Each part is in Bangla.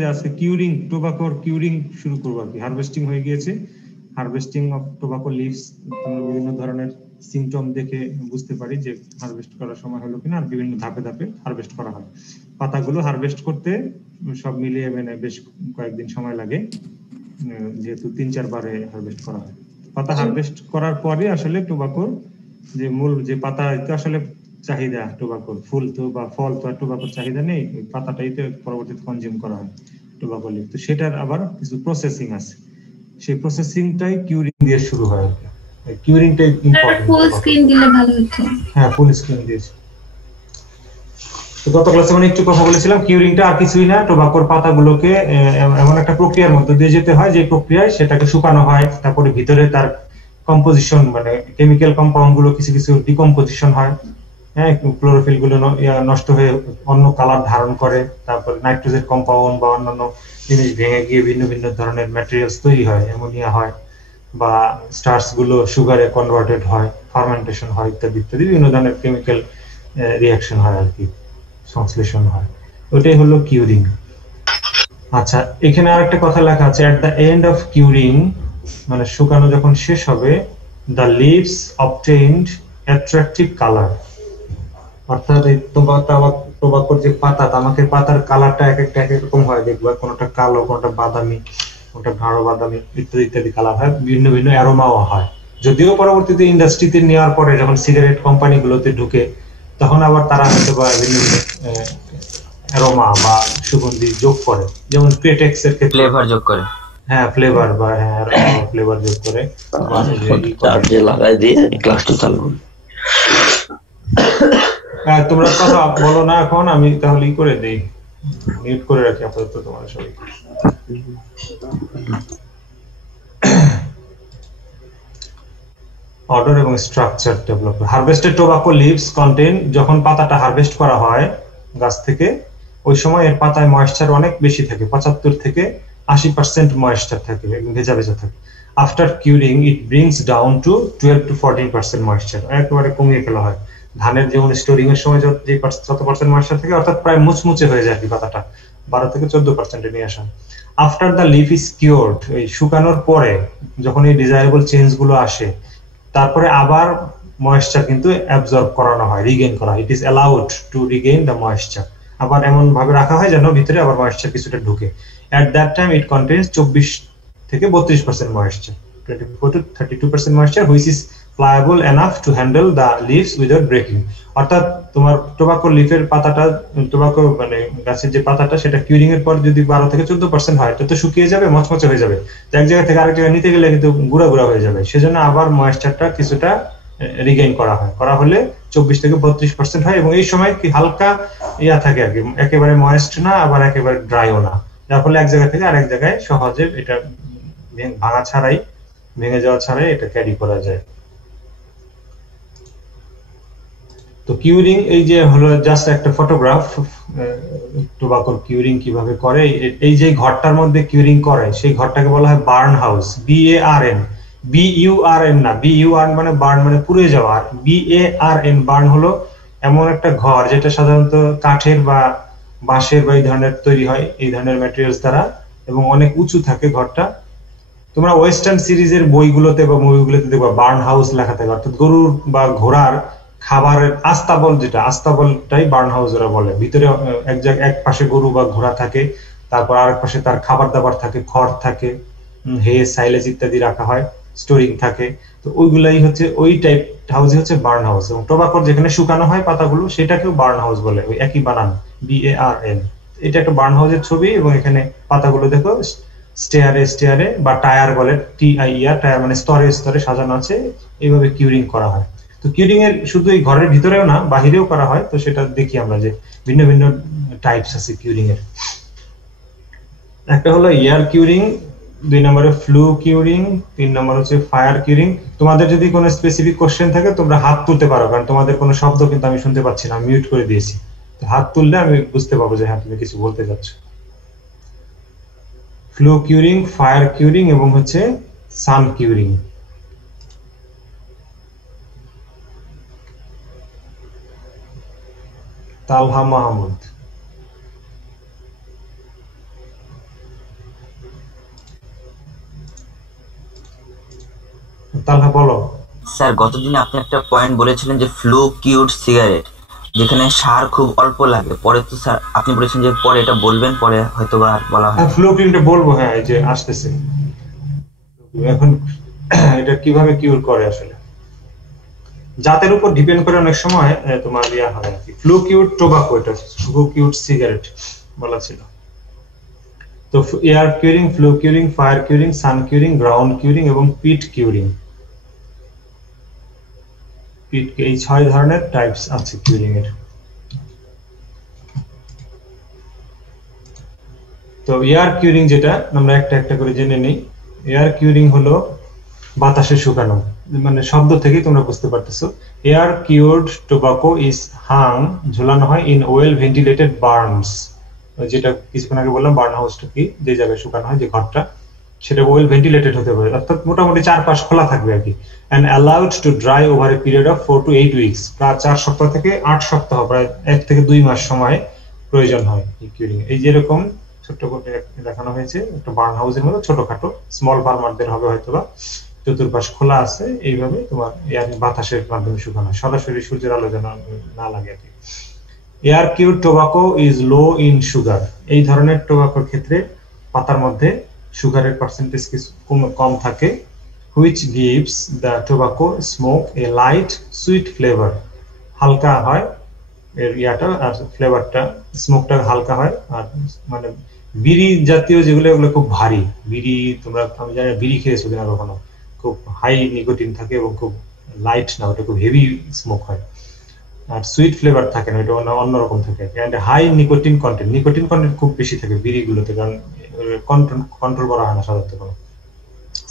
যে আছে কিউরিং, টোবাকোর কিউরিং শুরু করবো আর কি। হারভেস্টিং হয়ে গিয়েছে, হারভেস্টিং অফ টোবাকো লিভস। আমরা বিভিন্ন ধরনের সিমটম দেখে বুঝতে পারি যে হারভেস্ট করার সময় হলো কিনা, আর বিভিন্ন ধাপে ধাপে হারভেস্ট করা হয়। পাতাগুলো হারভেস্ট করতে সব মিলিয়ে বেশ কয়েকদিন সময় লাগে, যেহেতু 3-4 বারে হারভেস্ট করা হয়। পাতা হারভেস্ট করার পরে আসলে টোবাকোর যে মূল যে পাতা, আসলে চাহিদা টোবাকোর ফুল তো বা ফল তো আর টোবাকোর চাহিদা নেই, ওই পাতাটাই তো পরবর্তীতে কনজিউম করা হয় টোবাকো লিফ। তো সেটার আবার কিছু প্রসেসিং আছে, সেই প্রসেসিংটাই কিউরিং দিয়ে শুরু হয়। কিউরিংটাই ইম্পর্টেন্ট। ফুল স্ক্রিন দিলে ভালো হতো। হ্যাঁ, ফুল স্ক্রিন দিয়েছি। তো গত ক্লাসে মানে একটু কথা বলেছিলাম, কিউরিংটা আর কিছুই না, টোবাকোর পাতাগুলোকে এমন একটা প্রক্রিয়ার মধ্যে দিয়ে যেতে হয় যে প্রক্রিয়ায় সেটাকে শুকানো হয়, তারপরে ভিতরে তার কম্পোজিশন মানে কেমিক্যাল কম্পাউন্ড গুলো কিছু কিছু ডিকম্পোজিশন হয়। হ্যাঁ, ক্লোরোফিল গুলো নষ্ট হয়ে অন্য কালার ধারণ করে, তারপর নাইট্রোজেন কম্পাউন্ড বা অন্যান্য জিনিস ভেঙে গিয়ে ভিন্ন ভিন্ন ধরনের ম্যাটেরিয়ালস তৈরি হয়, অ্যামোনিয়া হয়, বা স্টার্চ গুলো সুগারে কনভার্টেড হয়, ফার্মেন্টেশন হয়, ইত্যাদি ইত্যাদি বিভিন্ন ধরনের কেমিক্যাল রিঅ্যাকশন হয় আর কি, সংশ্লেষণ হয়। ওটাই হলো কিউরিং। আচ্ছা, এখানে আরেকটা কথা লেখা আছে, at the end of curing, মানে শুকানো যখন শেষ হবে, the leaves obtained attractive colour. অর্থাৎ এই টোবাকোর যে পাতা, তামাকের পাতার কালারটা এক একটা এক এক রকম হয়, দেখবা কোনটা কালো, কোনটা বাদামি, কোনটা গাঢ় বাদামি, ইত্যাদি ইত্যাদি কালার হয়, বিভিন্ন বিভিন্ন অ্যারোমাও হয়। যদিও পরবর্তীতে ইন্ডাস্ট্রিতে নেওয়ার পরে যখন সিগারেট কোম্পানিগুলোতে ঢুকে, তখন আবার তারা হয়তো বা বিভিন্ন অ্যারোমা বা সুগন্ধি যোগ করে, যেমন ক্রেটেক্স এর ক্ষেত্রে ফ্লেভার যোগ করে। হ্যাঁ, ফ্লেভার বা ফ্লেভার যোগ করে। চার্জে লাগাই দিয়ে ক্লাসটা চালু করি। তোমরা কথা বলো না এখন, আমি তাহলে করে দেই, মিউট করে রাখি আপাতত তোমাদের সবাইকে। অর্ডার এবং structure develop. Harvested tobacco leaves contain, যখন পাতাটা হারভেস্ট করা হয় গাছ থেকে, ওই সময় এর পাতায় ময়েশ্চার অনেক বেশি থাকে, 75 থেকে 80% ময়েশ্চার থাকে, ভেজা ভেজা থাকে। After curing it brings down to 12 to 14% moisture, একেবারে কমিয়ে ফেলা হয়। ধানের যেমন স্টোরিং এর সময় যত পার্সেন্ট ময়েশ্চার থাকে, অর্থাৎ প্রায় মুচমুচে হয়ে যায় পাতাটা, 12 থেকে 14% নিয়ে আসা। আফটার দ্য লিফ ইজ কিউরড, এই শুকানোর পরে যখন এই ডিজায়ারেবল চেঞ্জ গুলো আসে, তারপরে আবার ময়েশ্চার কিন্তু অ্যাবজর্ব করানো হয়, রিগেইন করা হয়। It is allowed to Regain the moisture. আবার এমন ভাবে রাখা হয় যেন ভিতরে আবার ময়েশ্চার কিছুটা ঢুকে। At that time it contains 24 থেকে 32% moisture, 24 to 32% moisture, which is pliable enough to handle the leaves without breaking. অর্থাৎ তোমার টোবাকো লিফের পাতাটা, টোবাকো মানে গাছের যে পাতাটা, সেটা কিউরিং এর পর যদি 12 থেকে 14% হয়, এটা তো শুকিয়ে যাবে, মচমচে হয়ে যাবে, এক জায়গা থেকে আরেক জায়গায় নিতে গেলে কিন্তু গুঁড়া গুঁড়া হয়ে যাবে। সেজন্য আবার ময়েশ্চারটা কিছুটা রিগেইন করা হয়, করা হলে 24 থেকে 32% হয়। এবং এই সময় কি হালকা ইয়া থাকে আর কি, একেবারে ময়েস্ট না, আবার একেবারে ড্রাইও না, যার ফলে এক জায়গা থেকে আরেক জায়গায় সহজে এটা ভাঙা ছাড়াই, ভেঙে যাওয়া ছাড়াই এটা ক্যারি করা যায়। তো কিউরিং এই যে হলো জাস্ট একটা ফটোগ্রাফ, টোবাকোর কিউরিং কিভাবে করে। এই যে ঘরটার মধ্যে কিউরিং করে, সেই ঘরটাকে বলা হয় বার্ন হাউস, BARN, BURN না, BURN মানে বার্ন মানে পুড়ে যাওয়া, আর BARN বার্ন হলো এমন একটা ঘর যেটা সাধারণত কাঠের বা বাঁশের বা এই ধরনের তৈরি হয়, এই ধরনের ম্যাটেরিয়ালস দ্বারা, এবং অনেক উঁচু থাকে ঘরটা। তোমরা ওয়েস্টার্ন সিরিজের বইগুলোতে বা মুভিগুলোতে দেখবা বার্ন হাউস লেখা থাকে, অর্থাৎ গরুর বা ঘোড়ার খাবারের আস্তাবল, যেটা আস্তাবলটাই বার্ন হাউস ওরা বলে। ভিতরে এক পাশে গরু বা ঘোড়া থাকে, তারপর আরেক পাশে তার খাবার দাবার থাকে, খড় থাকে, হে, সাইলেজ ইত্যাদি রাখা হয়, স্টোরিং থাকে। তো ওইগুলাই হচ্ছে ওই টাইপ হাউসই হচ্ছে বার্ন হাউস। এবং টোবাকোর যেখানে শুকানো হয় পাতাগুলো, সেটাকেও বার্ন হাউস বলে, ওই একই বানান, BARN। এটা একটা বার্ন হাউসের ছবি, এবং এখানে পাতাগুলো দেখো স্টেয়ারে বা টায়ার বলে, TIER, টায়ার মানে স্তরে স্তরে সাজানো আছে, এইভাবে কিউরিং করা হয়। তো কিউরিং এর শুধু এই ঘরের ভিতরেও না, বাহিরেও করা হয়। তো সেটা দেখি আমরা যে ভিন্ন ভিন্ন টাইপস আছে কিউরিং এর। একটা হলো এয়ার কিউরিং, 2 নম্বরে ফ্লু কিউরিং, 3 নম্বর হচ্ছে ফায়ার কিউরিং। তোমাদের যদি কোনো স্পেসিফিক কোশ্চেন থাকে তোমরা হাত তুলতে পারো, কারণ তোমাদের কোনো শব্দ কিন্তু আমি শুনতে পাচ্ছি না, মিউট করে দিয়েছি। তো হাত তুললে আমি বুঝতে পারবো যে হ্যাঁ, তুমি কিছু বলতে যাচ্ছ। ফ্লু কিউরিং, ফায়ার কিউরিং এবং হচ্ছে সান কিউরিং। তালহা মাহমুদ। তাহলে বলো। স্যার গতদিন আপনি একটা পয়েন্ট বলেছিলেন যে ফ্লো কিউড সিগারেট, যেখানে সার খুব অল্প লাগে, পরে তো স্যার আপনি বলেছেন যে পরে এটা বলবেন, পরে হয়তো বা আর বলা হয়। হ্যাঁ, ফ্লো কিউরিংটা বলবো, হ্যাঁ এই যে আসতেছে এখন। এটা কিভাবে কিউর করে আসলে জাতের উপর ডিপেন্ড করে অনেক সময় তোমার ইয়া হয় আর কি। ফ্লো কিউড টোবাকো, এটা ফ্লো কিউড সিগারেট বলা ছিল। তো air curing, flue curing, fire curing, sun curing, ground curing এবং পিট কিউরিং। পিট, এই 6 ধরনের টাইপস আছে কিউরিং এর। তো এয়ার কিউরিং যেটা আমরা একটা একটা করে জেনে নিই। এয়ার কিউরিং হলো বাতাসে শুকানো, মানে শব্দ থেকেই তোমরা বুঝতে পারতেছো। এয়ার কিউরড টোবাকো ইজ হাং, ঝোলানো হয় ইন ওয়েল ভেন্টিলেটেড বার্নস, যেটা কিছুক্ষণ আগে বললাম বার্ন হাউসটা কি, যে জায়গায় শুকানো হয় যে ঘরটা, সেটা ওয়েল ভেন্টিলেটেড হতে হবে, অর্থাৎ মোটামুটি চারপাশ খোলা থাকবে আর কি। And allowed to dry over a period of 4 to 8 weeks, প্রায় 4 সপ্তাহ থেকে 8 সপ্তাহ, প্রায় 1 থেকে 2 মাস সময় প্রয়োজন হয় এই কিউরিং। এই যেরকম ছোট্ট করে দেখানো হয়েছে একটা বার্ন হাউসের মতো, ছোটখাটো স্মল ফার্মারদের হবে হয়তোবা, চতুর্পাশ খোলা আছে, এইভাবে তোমার এয়ার বাতাসের মাধ্যমে শুকানো, সরাসরি সূর্যের আলো যেন না লাগে আর কি। Air cured tobacco is low in sugar, এই ধরনের টোবাকোর ক্ষেত্রে পাতার মধ্যে সুগারের পার্সেন্টেজ কিছু কম থাকে, which gives the tobacco smoke a light sweet flavor, হালকা হয় এর ইয়াটা, আর ফ্লেভারটা স্মোকটা হালকা হয়। আর মানে বিড়ি জাতীয় যেগুলো, ওগুলো খুব ভারী বিড়ি, তোমরা আমি জানি বিড়ি খেয়েছো কিনা কখনো, খুব হাই নিকোটিন থাকে এবং খুব লাইট না, ওটা খুব হেভি স্মোক হয়। আর সুইট ফ্লেভার থাকে না, এটা অন্যরকম থাকে। And high nicotine content, nicotine content খুব বেশি থাকে বিড়িগুলোতে, কারণ কন্ট্রোল করা হয় না সাধারণত কোনো।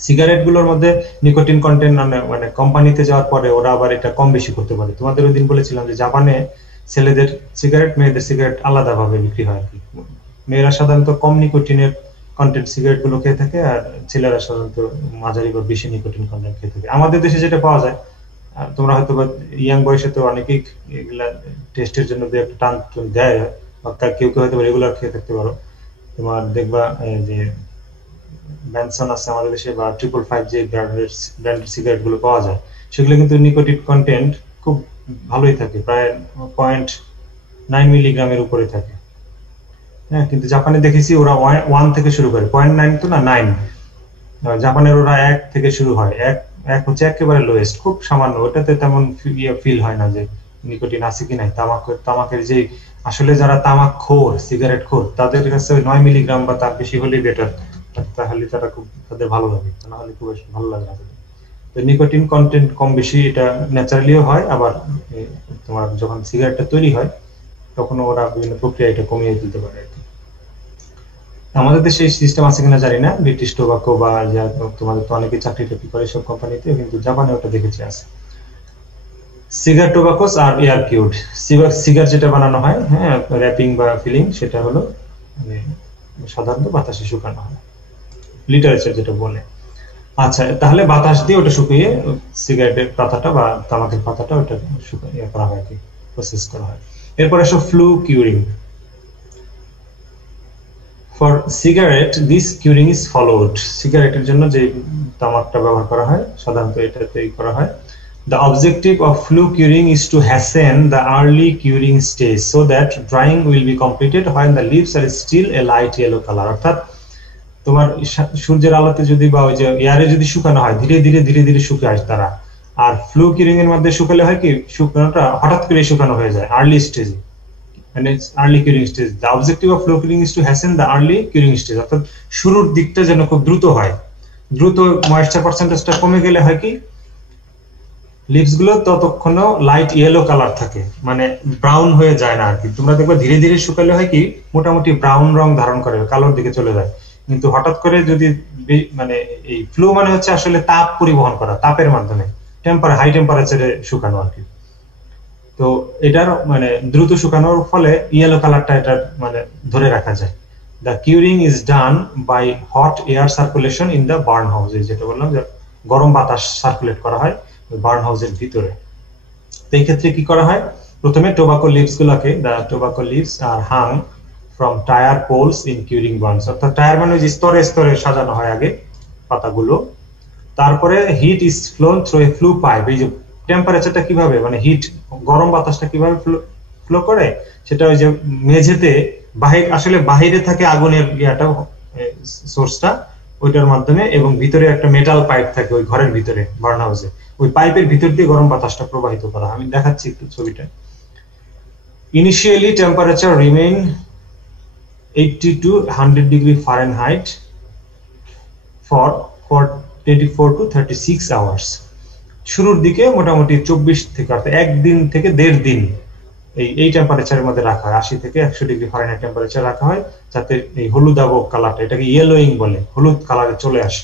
সিগারেট গুলোর মধ্যে নিকোটিন কন্টেন্ট মানে কোম্পানিতে যাওয়ার পরে ওরা আবার এটা কম বেশি করতে পারে। তোমাদের ওই দিন বলেছিলাম যে জাপানে ছেলেদের সিগারেট, মেয়েদের সিগারেট আলাদা ভাবে বিক্রি হয় আর কি। মেয়েরা সাধারণত কম নিকোটিনের কন্টেন্ট সিগারেট গুলো খেয়ে থাকে, আর ছেলেরা সাধারণত মাঝারি বা বেশি নিকোটিন কন্টেন্ট খেয়ে থাকে। আমাদের দেশে যেটা পাওয়া যায়, তোমরা হয়তো ইয়াং বয়সে তো অনেকেই এগুলা টেস্টের জন্য একটা টান দেয়, কেউ কেউ হয়তো রেগুলার খেয়ে থাকতে পারো। তোমার দেখবা যে ব্যানসন আছে আমাদের দেশে, বা 555 যে ব্র্যান্ডের সিগারেট গুলো পাওয়া যায়, সেগুলো কিন্তু নিকোটিন কন্টেন্ট খুব ভালোই থাকে, প্রায় 0.9 মিলিগ্রামের উপরে থাকে। হ্যাঁ, কিন্তু জাপানে দেখেছি ওরা 1 থেকে শুরু করে, 0.9 তো না, 9। জাপানের ওরা 1 থেকে শুরু হয়, এক হচ্ছে একেবারে লোয়েস্ট, খুব সামান্য, ওটাতে তেমন ফিল হয় না যে নিকোটিন আছে কি নাই। তামাকের যে আসলে যারা তামাক খোর, সিগারেট খোর, তাদের কাছে 9 মিলিগ্রাম বা তার বেশি হলেই বেটার, তাহলে তারা খুব, তাদের ভালো লাগে, না হলে খুব ভালো লাগে না। তো নিকোটিন কন্টেন্ট কম বেশি এটা ন্যাচারালিও হয়, আবার তোমার যখন সিগারেটটা তৈরি হয় তখন ওরা বিভিন্ন প্রক্রিয়া এটা কমিয়ে দিতে পারে আর কি। আমাদের দেশে এই সিস্টেম আছে কিনা জানি না, ব্রিটিশ টোবাকো বা তোমাদের তো অনেকে চাকরি টাকরি করে সব কোম্পানিতে, কিন্তু জাপানে ওটা দেখেছি আছে। সিগার টোবাকোস আর এয়ার কিউড, সিগার যেটা বানানো হয়, হ্যাঁ, র্যাপিং বা ফিলিং, সেটা হলো মানে সাধারণত বাতাসে শুকানো হয়, লিটারেচার যেটা বলে। আচ্ছা, তাহলে বাতাস দিয়ে ওটা শুকিয়ে সিগারেটের পাতাটা বা তামাকের পাতাটা ওটা শুকিয়ে করা হয়, প্রসেস করা হয়। এরপর আসো flu curing. For cigarette this curing is followed, সিগারেটের জন্য যে তামাকটা ব্যবহার করা হয় সাধারণত এটাতেই করা হয়। The objective of flue curing is to hasten the early curing stage so that drying will be completed when the leaves are still a light yellow color, অর্থাৎ তোমার সূর্যের আলোতে যদি বা ওই যে এয়ারে যদি শুকানো হয়, ধীরে ধীরে ধীরে ধীরে শুকায় তারা। আর ফ্লু কিউরিং এর মধ্যে শুকালে হয় কি, শুকানোটা হঠাৎ করে শুকানো হয়ে যায় আর্লি স্টেজে, মানে early curing stage. The objective of flue curing is to hasten the early curing stage, অর্থাৎ শুরুর দিকটা যেন খুব দ্রুত হয়। দ্রুত ময়েশ্চার পার্সেন্টেজটা কমে গেলে হয় কি, লিভস গুলো ততক্ষণও লাইট ইয়েলো কালার থাকে, মানে ব্রাউন হয়ে যায় না আর কি। তোমরা দেখবে ধীরে ধীরে শুকালে হয় কি, মোটামুটি ব্রাউন রং ধারণ করে, কালোর দিকে চলে যায়। কিন্তু হঠাৎ করে যদি মানে এই ফ্লু মানে হচ্ছে আসলে তাপ পরিবহন করা, তাপের মাধ্যমে হাই টেম্পারেচারে শুকানো আর কি। তো এটার মানে দ্রুত শুকানোর ফলে ইয়েলো কালারটা এটার মানে ধরে রাখা যায়। The curing is done by hot air circulation in the barn house, যেটা বললাম যে গরম বাতাস সার্কুলেট করা হয় বার্ন হাউসের ভিতরে। তো এই ক্ষেত্রে কি করা হয়, প্রথমে টোবাকো লিভস গুলাকে, the tobacco leaves are hung from tier poles in curing barns, অর্থাৎ টায়ার মানে যে স্তরে স্তরে সাজানো হয় আগে পাতাগুলো, তারপরে heat is flown through a flue pipe. এই যে টেম্পারেচারটা কিভাবে মানে হিট গরম বাতাসটা কিভাবে ফ্লো করে সেটা ওই যে মেঝেতে আসলে বাহিরে থাকে আগুনের ইয়াটা সোর্সটা ওইটার মাধ্যমে, এবং ভিতরে একটা মেটাল পাইপ থাকে ওই ঘরের ভিতরে বার্ন হাউসে, ওই পাইপের ভিতর দিয়ে গরম বাতাসটা প্রবাহিত করা। আমি দেখাচ্ছি একটু ছবিটা। Initially temperature remain 80 to 100 degree Fahrenheit for 24 to 36 hours। শুরুর দিকে মোটামুটি 24 থেকে অর্থাৎ একদিন থেকে 1.5 দিন এই টেম্পারেচারের মধ্যে রাখা হয়, 80 থেকে 100 ডিগ্রি ফারেনহাইট টেম্পারেচার রাখা হয়, যাতে এই হলুদাভ কালারটা, এটাকে ইয়েলোইং বলে, হলুদ কালারে চলে আসে।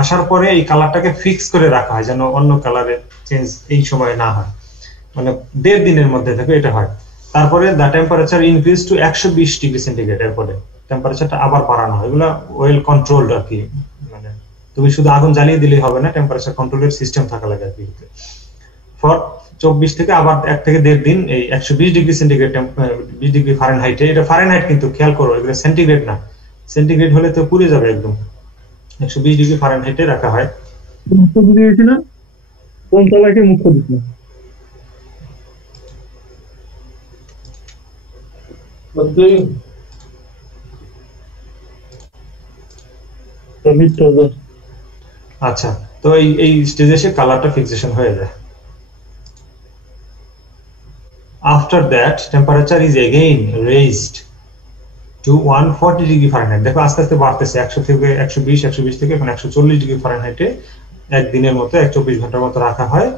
আসার পরে এই কালারটাকে ফিক্স করে রাখা হয় যেন অন্য কালারে চেঞ্জ এই সময় না হয়, মানে 1.5 দিনের মধ্যে থেকে এটা হয়। তারপরে the temperature increase two 120 degree centigrade. এরপরে টেম্পারেচারটা আবার বাড়ানো হয়। এগুলো ওয়েল কন্ট্রোলড আর কি, মানে তুমি শুধু আগুন জ্বালিয়ে দিলেই হবে না, টেম্পারেচার কন্ট্রোলের সিস্টেম থাকা লাগে আর কি। ফর 24 থেকে আবার 1 থেকে 1.5 দিন এই 120 ডিগ্রি সেন্টিগ্রেড 20 ডিগ্রি ফারেনহাইটে, এটা ফারেনহাইট কিন্তু খেয়াল করো, এগুলো সেন্টিগ্রেড না, সেন্টিগ্রেড হলে তো পুড়ে যাবে একদম। 120 ডিগ্রি ফারেনহাইটে রাখা হয়। কোন তলাকে মুখ্য দিক না আচ্ছা, তো এই স্টেজে এসে কালারটা ফিক্সেশন হয়ে যায়। After that, temperature is again raised to 140 degree Fahrenheit। দেখো আস্তে আস্তে বাড়তেছে, 100 থেকে 120 থেকে এখন 140 ডিগ্রি ফারেনহাইটে একদিনের মতো 24 ঘন্টার মতো রাখা হয়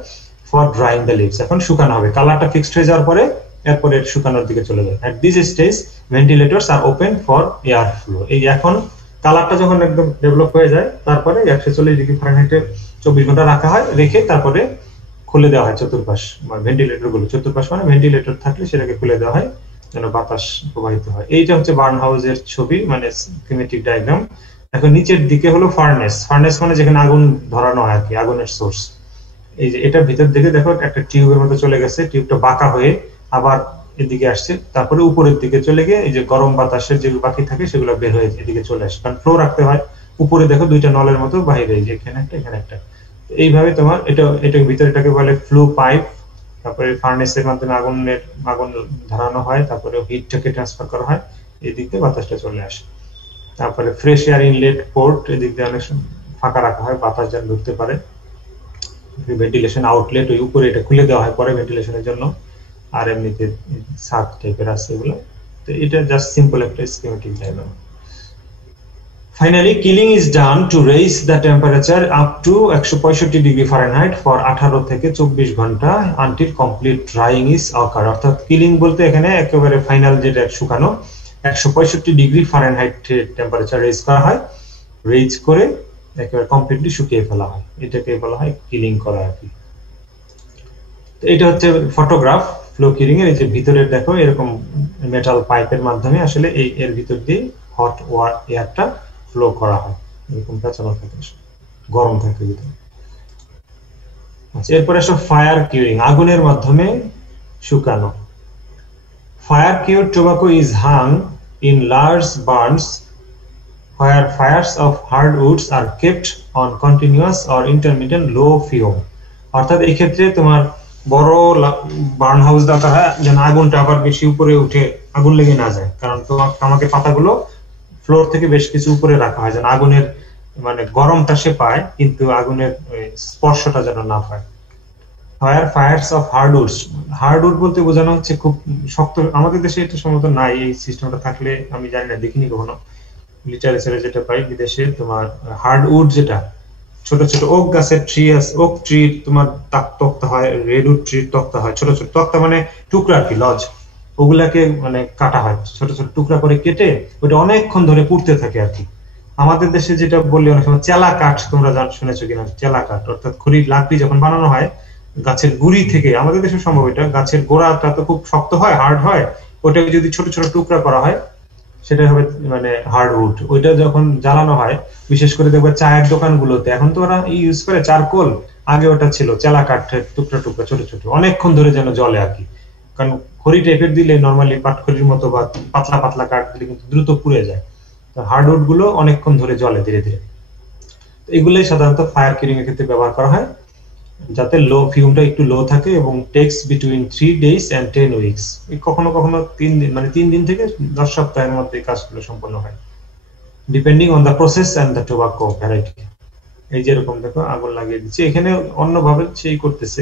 ফর ড্রাইং দ্য লিভস। এখন শুকানো হবে, কালারটা ফিক্সড হয়ে যাওয়ার পরে এরপরে শুকানোর দিকে চলে যায়। At this stage, ventilators are open for air flow। এই এখন কালারটা যখন একদম ডেভেলপ হয়ে যায়, তারপরে 140 ডিগ্রি ফারেনহাইটে 24 ঘন্টা রাখা হয়, রেখে তারপরে খুলে দেওয়া হয় চতুর্পাশ, ভেন্টিলেটর গুলো, চতুর্পাশ মানে ভেন্টিলেটর থাকলে সেটাকে খুলে দেওয়া হয় যেন বাতাস প্রবাহিত হয়। এইটা হচ্ছে বার্ন হাউসের ছবি, মানে স্কিমেটিক ডায়াগ্রাম। এখন নিচের দিকে হলো ফার্নেস। ফার্নেস মানে যেখানে আগুন ধরানো হয় আর কি, আগুনের সোর্স। এই যে এটা ভিতর দিকে দেখো একটা টিউবের মতো চলে গেছে, টিউবটা বাঁকা হয়ে আবার এদিকে আসছে, তারপরে উপরের দিকে চলে গিয়ে এই যে গরম বাতাসের যেগুলো বাকি থাকে সেগুলো বের হয়ে এদিকে চলে আসে, কারণ ফ্লো রাখতে হয়। উপরে দেখো দুইটা নলের মতো, বাইরে এই যে এখানে একটা এখানে একটা, এইভাবে তোমার এটার ভিতরেটাকে বলে ফ্লো পাইপ। তারপরে ফার্নেসের মাধ্যমে আগুন ধরানো হয়, তারপরে হিটটাকে ট্রান্সফার করা হয়, এদিক দিয়ে বাতাসটা চলে আসে। তারপরে ফ্রেশ এয়ার ইনলেট পোর্ট, এদিক দিয়ে অনেক ফাঁকা রাখা হয় বাতাস যেন ঢুকতে পারে। ভেন্টিলেশন আউটলেট ওই উপরে এটা খুলে দেওয়া হয় পরে ভেন্টিলেশনের জন্য, আর এমনিতে সাত টাইপের আছে এগুলো। তো এটা জাস্ট সিম্পল একটা schematic diagram. Finally, killing is done to raise the temperature up to 165 degree Fahrenheit for 18 থেকে 24 ঘন্টা until complete drying is occur। অর্থাৎ কিলিং বলতে এখানে একেবারে ফাইনাল যেটা শুকানো, 165 ডিগ্রি ফারেনহাইট টেম্পারেচার রেজ করা হয়, রেজ করে একেবারে কমপ্লিটলি শুকিয়ে ফেলা হয়, এটাকে বলা হয় কিলিং করা আর কি। তো এটা হচ্ছে ফটোগ্রাফ ফ্লো কিলিং এর। এই যে ভিতরে দেখো এরকম মেটাল পাইপের মাধ্যমে আসলে এর ভিতর দিয়ে হট এয়ারটা ফ্লো করা হয়, এরকম পেঁচানো থাকে, গরম থাকে ভিতরে। আচ্ছা, এরপরে আসলে ফায়ার কিউরিং, আগুনের মাধ্যমে শুকানো। Fire cured tobacco is hung in large barns where fires of hardwoods are kept on continuous or intermittent low fume। অর্থাৎ এই ক্ষেত্রে তোমার বড় বার্ন হাউস দরকার হয় যেন আগুনটা আবার বেশি উপরে উঠে আগুন লেগে না যায়, কারণ তোমার আমাকে পাতাগুলো ফ্লোর থেকে বেশ কিছু উপরে রাখা হয় যেন আগুনের মানে গরমটা সে পায় কিন্তু আগুনের স্পর্শটা যেন না পায়। Fire fires of hardwoods, hardwood বলতে বোঝানো হচ্ছে খুব শক্ত, আমাদের দেশে এটা সম্ভবত নাই, এই সিস্টেমটা থাকলে আমি জানি না, দেখিনি কখনো। লিটারেচারে যেটা পাই বিদেশে, তোমার হার্ডউড যেটা ছোট ছোট ওক গাছের ট্রি আছে, ওক ট্রি তোমার তক্তা হয়, রেডউড ট্রি তক্তা হয়, ছোট ছোট তক্তা মানে টুকরা আর কি, লজ, ওগুলাকে মানে কাটা হয় ছোট ছোট টুকরা করে কেটে, ওটা অনেকক্ষণ ধরে পুড়তে থাকে আর কি। আমাদের দেশে যেটা বললে অনেক সময় চেলা কাঠ, তোমরা শুনেছো কিনা চেলা কাঠ, অর্থাৎ খড়ির লাকড়ি যখন বানানো হয় গাছের গুড়ি থেকে, আমাদের দেশে সম্ভব এটা, গাছের গোড়াটা তো খুব শক্ত হয়, হার্ড হয়, ওটাকে যদি ছোট ছোট টুকরা করা হয় সেটা হবে মানে হার্ডউড। ওইটা যখন জ্বালানো হয়, বিশেষ করে দেখবে চায়ের দোকানগুলোতে, এখন তো ওরা ইউজ করে চারকোল, আগে ওটা ছিল চেলা কাঠের টুকরা টুকরা ছোট ছোট, অনেকক্ষণ ধরে যেন জ্বলে আর কি। কারণ খড়ি টাইপের দিলে নর্মালি পাটখড়ির মতো বা পাতলা পাতলা কাঠ দিলে কিন্তু দ্রুত পুড়ে যায়, তো হার্ডউড গুলো অনেকক্ষণ ধরে জ্বলে ধীরে ধীরে। এগুলাই সাধারণত ফায়ার কিউরিং এর ক্ষেত্রে ব্যবহার করা হয়, যাতে লো ফিউমটা একটু লো থাকে এবং text between 3 days and 10 weeks। কখনো কখনো 3 দিন মানে 3 দিন থেকে 10 সপ্তাহের মধ্যে কাজগুলো সম্পন্ন হয়, depending on the process and the tobacco variety. এই যে এরকম দেখো আগুন লাগিয়ে দিচ্ছে, এখানে অন্যভাবে সেই করতেছে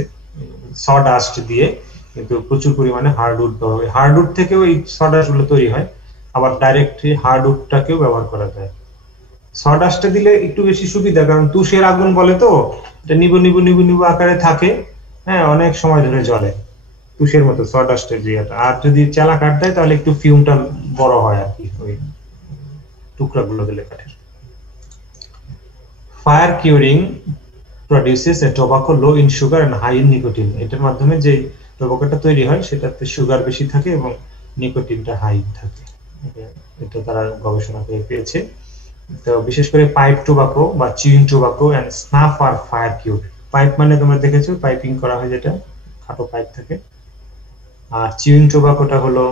সডাস্ট দিয়ে, কিন্তু প্রচুর পরিমাণে হার্ডউড ব্যবহার হয়। হার্ডউড থেকেও এই সডাস্ট গুলো তৈরি হয়, আবার ডাইরেক্টলি হার্ডউডটাকেও ব্যবহার করা যায়। সডাস্টে দিলে একটু বেশি সুবিধা, কারণ তুষের আগুন বলে তো, এটা নিবু নিবু নিবু নিবু আকারে থাকে, হ্যাঁ অনেক সময় ধরে জ্বলে তুষের মতো সডাস্টের ইয়েটা। আর যদি চালা কাঠ দেয় তাহলে একটু ফিউমটা বড় হয় আর কি, ওই টুকরাগুলো দিলে কাঠের। Fire curing produces a tobacco low in sugar and high in nicotine. এটার মাধ্যমে যে টোবাকোটা তৈরি হয় সেটাতে সুগার বেশি থাকে এবং নিকোটিনটা হাই থাকে, এটা তারা গবেষণা করে পেয়েছে। তো বিশেষ করে পাইপ টোবাকো বা চিউইং টোবাকো এন্ড স্নাফ আর ফায়ার কিউড। পাইপ মানে তোমরা দেখেছো পাইপিং করা হয়, যেটা খাটো পাইপ থাকে। আর চিউইং টোবাকোটা হলো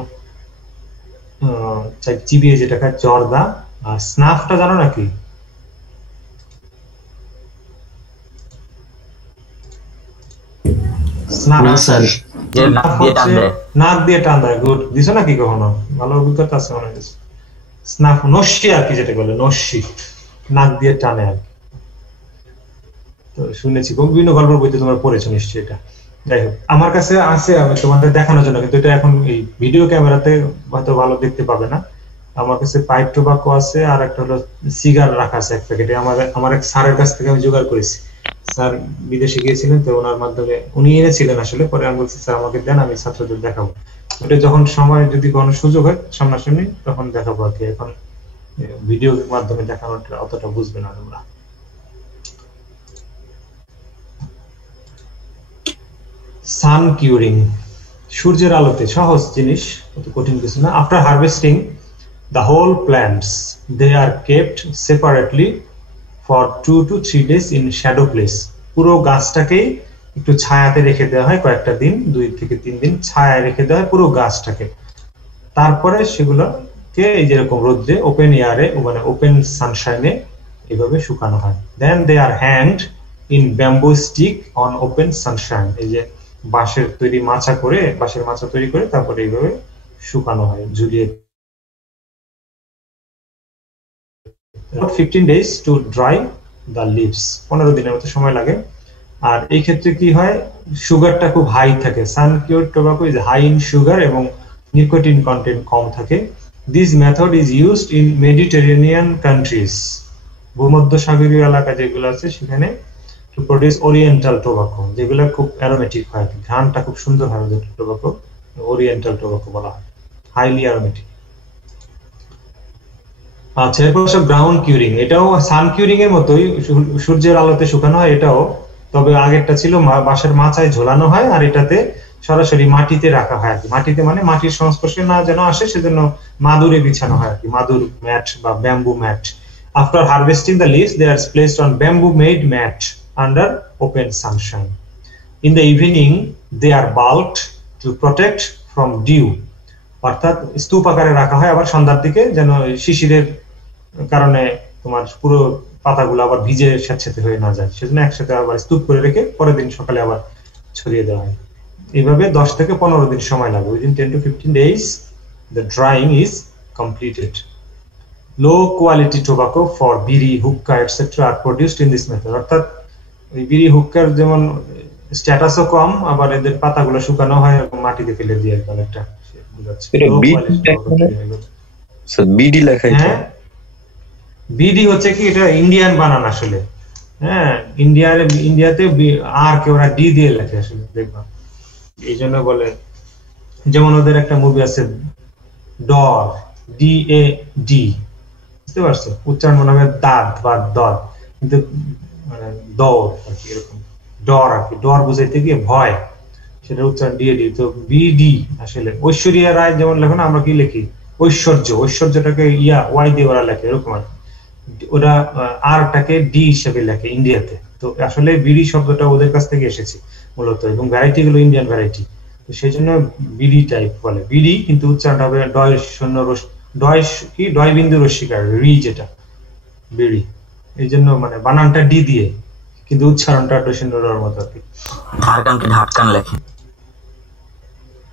চিবিয়ে যেটা খায় জর্দা। আর স্নাফটা জানো নাকি? নাক দিয়ে টান দেয়। গুড, দিছো নাকি কখনো? ভালো অভিজ্ঞতা আছে মনে হয়। স্নাফ নস্যি আর কি, যেটা বলে নস্যি, নাক দিয়ে টানে আর কি। তো শুনেছি বিভিন্ন গল্পের বইতে তোমরা পড়েছো নিশ্চয়ই এটা। যাই হোক, আমার কাছে আছে, আমি তোমাদের দেখানোর জন্য, কিন্তু এটা এখন এই ভিডিও ক্যামেরাতে হয়তো ভালো দেখতে পাবে না। আমার কাছে পাইপ টোবাকো আছে, আর একটা হলো সিগার রাখা আছে এক প্যাকেটে। আমার এক স্যারের কাছ থেকে আমি জোগাড় করেছি। স্যার বিদেশে গিয়েছিলেন, তো ওনার মাধ্যমে উনি এনেছিলেন আসলে। পরে আমি বলছি স্যার আমাকে দেন, আমি ছাত্রদের দেখাবো। ওটা যখন সময় যদি কোনো সুযোগ হয় সামনাসামনি তখন দেখাবো আর কি। এখন ভিডিওর মাধ্যমে দেখানোটা অতটা বুঝবে না তোমরা। সান কিউরিং, সূর্যের আলোতে, সহজ জিনিস, অত কঠিন কিছু না। After harvesting the whole plants, they are kept separately for 2 to 3 days in shadow place। পুরো গাছটাকে একটু ছায়াতে রেখে দেওয়া হয় কয়েকটা দিন, 2 থেকে 3 দিন ছায়ায় রেখে দেওয়া হয় পুরো গাছটাকে। তারপরে সেগুলোকে এই যেরকম রোদ্রে, ওপেন এয়ারে মানে ওপেন সানশাইনে এভাবে শুকানো হয়। Then they are hanged in bamboo stick on open sunshine. এই যে বাঁশের তৈরি মাচা করে, বাঁশের মাচা তৈরি করে তারপরে এইভাবে শুকানো হয় ঝুলিয়ে। 15 days to dry the leaves। 15 দিনের মতো সময় লাগে। আর এই ক্ষেত্রে কি হয়, সুগারটা খুব হাই থাকে। Sun cured tobacco is high in sugar এবং নিকোটিন কন্টেন্ট কম থাকে। This method is used in Mediterranean countries. ভূমধ্যসাগরীয় এলাকা যেগুলো আছে সেখানে টু প্রডিউস ওরিয়েন্টাল টোবাকো, যেগুলো খুব অ্যারোমেটিক হয়, ঘ্রাণটা খুব সুন্দর হয় ওদের টোবাকো, ওরিয়েন্টাল টোবাকো বলা হয়, হাইলি অ্যারোমেটিক। আচ্ছা, এরপর গ্রাউন্ড কিউরিং। এটাও সান কিউরিং এর মতোই, সূর্যের আলোতে শুকানো হয় এটাও, তবে আগেরটা ছিল বাঁশের মাচায় ঝোলানো হয়, আর এটাতে সরাসরি মাটিতে রাখা হয় আর কি। মাটিতে মানে মাটির সংস্পর্শে না যেন আসে সেজন্য মাদুরে বিছানো হয় আর কি, মাদুর ম্যাট বা bamboo mat. After harvesting the leaves they are placed on bamboo made mat under open sunshine. In the evening they are bulked to protect from dew. অর্থাৎ স্তূপ আকারে রাখা হয়, আবার সন্ধ্যার দিকে যেন শিশিরের কারণে তোমার পুরো পাতাগুলো আবার ভিজে স্যাঁতসেঁতে হয়ে না যায়, সেজন্য একসাথে আবার স্তূপ করে রেখে পরের দিন সকালে আবার ছড়িয়ে দেওয়া হয়। এইভাবে 10 থেকে 15 দিন সময় লাগে। Within 10 to 15 days the drying is completed. Low quality tobacco for biri, hookah etc. are produced in this method। অর্থাৎ ওই বিড়ি হুক্কার যেমন স্ট্যাটাসও কম, আবার এদের পাতাগুলো শুকানো হয় এবং মাটিতে ফেলে দিয়ে অনেকটা বুঝাচ্ছে। বিডি লেখা আছে। বিডি হচ্ছে কি, এটা ইন্ডিয়ান বানান আসলে। হ্যাঁ, ইন্ডিয়াতে আর কে ওরা ডি দিয়ে লেখে আসলে, দেখবা এই জন্য বলে। যেমন ওদের একটা মুভি আছে ডর, DAD, বুঝতে পারছো? উচ্চারণ মনে হবে দাঁত বা দর, কিন্তু মানে দৌড় আর কি, এরকম ডর আর কি, ডর বুঝাইতে গিয়ে ভয়, সেটা উচ্চারণ DAD। তো বিডি আসলে ঐশ্বরিয়া রায় যেমন লেখো না, আমরা কি লিখি ঐশ্বর্য, ঐশ্বর্যটাকে ওয়াই দিয়ে ওরা লেখে এরকম আর। ওরা আরটাকে ডি হিসেবে লেখে ইন্ডিয়াতে। তো আসলে বিড়ি শব্দটা ওদের কাছ থেকে এসেছে মূলত, এবং ভ্যারাইটি গুলো ইন্ডিয়ান ভ্যারাইটি, তো সেই জন্য বিড়ি টাইপ বলে। বিড়ি কিন্তু উচ্চারণ হবে ডয় বিন্দু রস্যিকার রি, যেটা বিড়ি। এই জন্য মানে বানানটা ডি দিয়ে, কিন্তু উচ্চারণটা ডশিনোরার মতো আর কি। ধারকানকে ঢাটকান লেখে।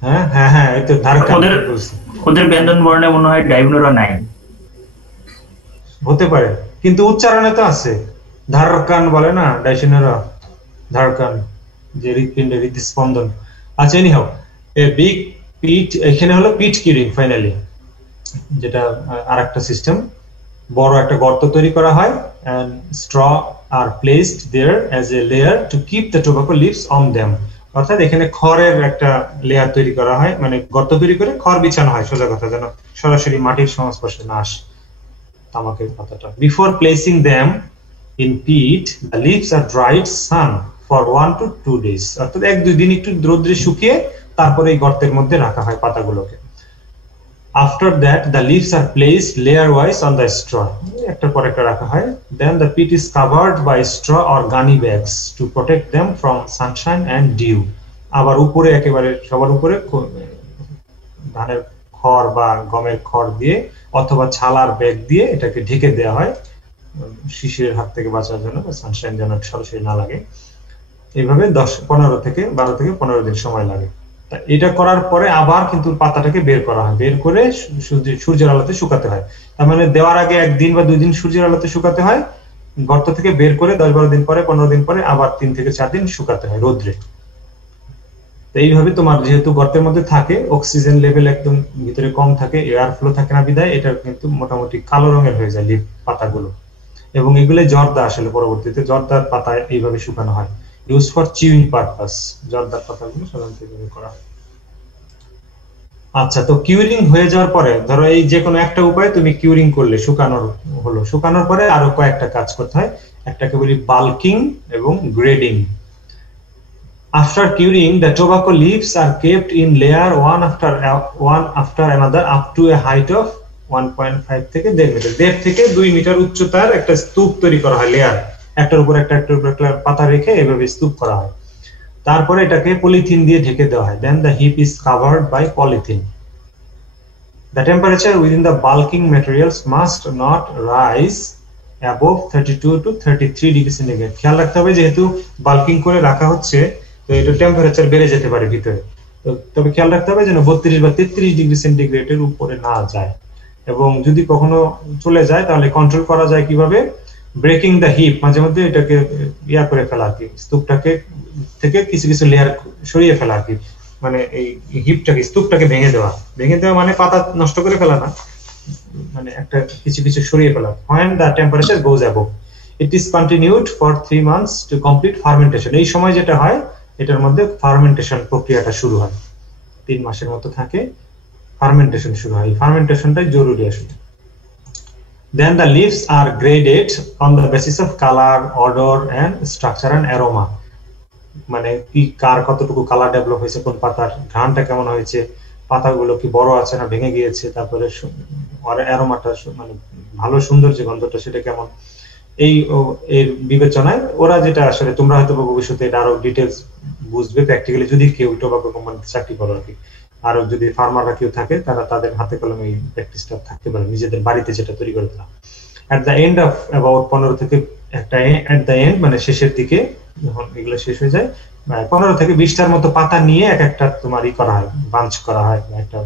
হ্যাঁ হ্যাঁ হ্যাঁ, এই তো ধারকান। ওদের ব্যঞ্জন বর্ণে মনে হয় ডাইনোরা নাই, হতে পারে, কিন্তু উচ্চারণে তো আছে। ধারকান বলে না ডাইশিনোরা, ধারকান যে হৃৎপিণ্ডের হৃদস্পন্দন। আচ্ছা, এনিহাউ এ বিগ পিট, এখানে হলো পিট কিউরিং ফাইনালি, যেটা আরেকটা সিস্টেম। বড় একটা গর্ত তৈরি করা হয় and straw are placed there as a layer to keep the tobacco leaves on them. অর্থাৎ এখানে খড়ের একটা লেয়ার তৈরি করা হয়, মানে গর্ত তৈরি করে খড় বিছানো হয়, সোজা কথা, যেন সরাসরি মাটির সংস্পর্শে না আসে তামাকের পাতাটা। Before placing them in peat, the leaves are dried sun for 1 to 2 days. অর্থাৎ 1-2 দিন একটু রোদ্রে শুকিয়ে তারপরে এই গর্তের মধ্যে রাখা হয় পাতাগুলোকে। After that, the leaves are placed layer wise on the straw. একটার পর একটা রাখা হয়। Then the peat is covered by straw or gunny bags to protect them from sunshine and dew. আবার উপরে একেবারে সবার উপরে ধানের খড় বা গমের খড় দিয়ে অথবা ছালার ব্যাগ দিয়ে এটাকে ঢেকে দেওয়া হয়, শিশিরের হাত থেকে বাঁচার জন্য, সানশাইন যেন সরাসরি না লাগে। এইভাবে 12 থেকে 15 দিন সময় লাগে। এটা করার পরে আবার কিন্তু পাতাটাকে বের করা হয়, বের করে সূর্যের আলোতে শুকাতে হয়। তার মানে দেওয়ার আগে 1 দিন বা 2 দিন সূর্যের আলোতে শুকাতে হয়, গর্ত থেকে বের করে 10-12 দিন পরে, 15 দিন পরে আবার 3 থেকে 4 দিন শুকাতে হয় রোদ্রে। তো এইভাবে তোমার যেহেতু গর্তের মধ্যে থাকে, অক্সিজেন লেভেল একদম ভিতরে কম থাকে, এয়ার ফ্লো থাকে না বিধায় এটা কিন্তু মোটামুটি কালো রঙের হয়ে যায় লিফ পাতাগুলো। এবং এগুলো জর্দা, আসলে পরবর্তীতে জর্দার পাতা এইভাবে শুকানো হয়, ইউজ ফর চিউইং পারপাস। জর্দার পাতাগুলো সাধারণত এইভাবে করা হয়। আচ্ছা, তো কিউরিং হয়ে যাওয়ার পরে ধরো এই যে কোনো একটা উপায় তুমি কিউরিং করলে, শুকানোর হলো, শুকানোর পরে আরো কয়েকটা কাজ করতে হয়। একটাকে বলি বাল্কিং এবং grading. After curing, the tobacco leaves are kept in layer one after another up to a height of 1.5 থেকে 1.5 মিটার। 1.5 থেকে 2 মিটার উচ্চতার একটা স্তূপ তৈরি করা হয়, লেয়ার একটার উপর একটা পাতা রেখে এভাবে স্তূপ করা হয়। তারপরে এটাকে পলিথিন দিয়ে ঢেকে দেওয়া হয়। Then the heap is covered by polythene. The temperature within the bulking materials must not rise above 32 to 33 degree centigrade. খেয়াল রাখতে হবে, যেহেতু বাল্কিং করে রাখা হচ্ছে, তো এটা টেম্পারেচার বেড়ে যেতে পারে ভিতরে, তবে খেয়াল রাখতে হবে যেন 32 বা 33 ডিগ্রি সেন্টিগ্রেডের উপরে না যায়। এবং যদি কখনো চলে যায় তাহলে কন্ট্রোল করা যায় কিভাবে? ব্রেকিং দ্য হিপ, মাঝে মধ্যে এটাকে ইয়া করে ফেলা আর কি, স্তূপটাকে থেকে কিছু কিছু লেয়ার সরিয়ে ফেলা আর কি, মানে এই হিপটাকে, স্তূপটাকে ভেঙে দেওয়া মানে পাতা নষ্ট করে ফেলা না, মানে একটা কিছু কিছু সরিয়ে ফেলা। when the temperature goes above, it is continued for 3 months to complete fermentation. এই সময় যেটা হয়, এটার মধ্যে ফার্মেন্টেশন প্রক্রিয়াটা শুরু হয়, 3 মাসের মতো থাকে, ফার্মেন্টেশন শুরু হয়। ফার্মেন্টেশনটাই জরুরি আসলে। Then the leaves are graded on the basis of color, odor and structure and aroma. মানে কি কার কতটুকু কালার ডেভেলপ হয়েছে, কোন পাতার ঘ্রাণটা কেমন হয়েছে, পাতাগুলো কি বড় আছে না ভেঙে গিয়েছে, তারপরে অ্যারোমাটা মানে ভালো সুন্দর যে গন্ধটা সেটা কেমন, এই এর বিবেচনায় ওরা যেটা আসলে তোমরা হয়তো ভবিষ্যতে এটা আরো ডিটেইলস বুঝবে প্র্যাকটিক্যালি, যদি কেউ টোবাকো কোম্পানিতে চাকরি করো আর কি। আর যদি ফার্মাররা কেউ থাকে তারা তাদের হাতে কলমে এই প্র্যাকটিসটা থাকতে পারে, নিজেদের বাড়িতে যেটা তৈরি করে তারা। এট দ্য এন্ড অফ অ্যাবাউট 15 থেকে একটা এট দ্য এন্ড মানে শেষের দিকে যখন এগুলো শেষ হয়ে যায়, 15 থেকে 20টার মতো পাতা নিয়ে এক একটা তোমার ই করা হয়, বাঞ্চ করা হয়, একটা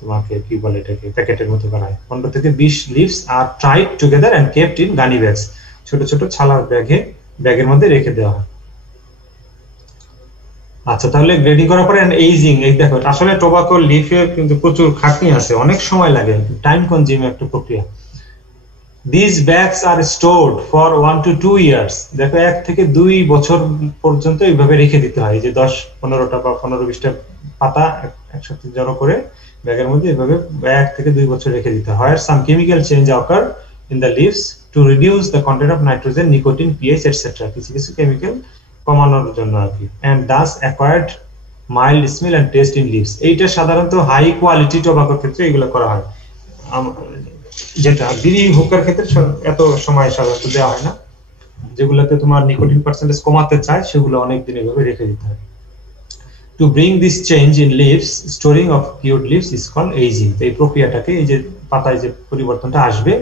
তোমাকে কি বলে এটাকে প্যাকেটের মতো করা হয়। 15 থেকে 20 leaves are tied together and kept in gunny bags, ছোট ছোট ছালার ব্যাগের মধ্যে রেখে দেওয়া হয়। আচ্ছা, তাহলে গ্রেডিং করার পরে এইজিং, এই দেখো আসলে টোবাকো লিফে কিন্তু প্রচুর খাটনি আছে, অনেক সময় লাগে, টাইম কনজিউমিং একটা প্রক্রিয়া। These bags are stored for 1 to 2 years. দেখো 1 থেকে 2 বছর পর্যন্ত এইভাবে রেখে দিতে হয়, যে 10-15টা বা 15-20টা পাতা একসাথে জড়ো করে ব্যাগের মধ্যে এইভাবে 1 থেকে 2 বছর রেখে দিতে হয়। Some chemical change occur in the leaves to reduce the content of nitrogen, nicotine, pH, etc. কিছু কিছু কেমিক্যাল কমানোর জন্য আর কি। And thus acquired mild smell and taste in leaves. এইটা সাধারণত হাই কোয়ালিটি টোবাকোর ক্ষেত্রে এগুলো করা হয়, যেটা বিড়ি হুকার ক্ষেত্রে এত সময় সাধারণত দেওয়া হয় না। যেগুলোতে তোমার নিকোটিন পার্সেন্টেজ কমাতে চায় সেগুলো অনেক দিন এভাবে রেখে দিতে হয়। To bring this change in leaves, storing of cured leaves is called aging. এই প্রক্রিয়াটাকে, এই যে পাতায় যে পরিবর্তনটা আসবে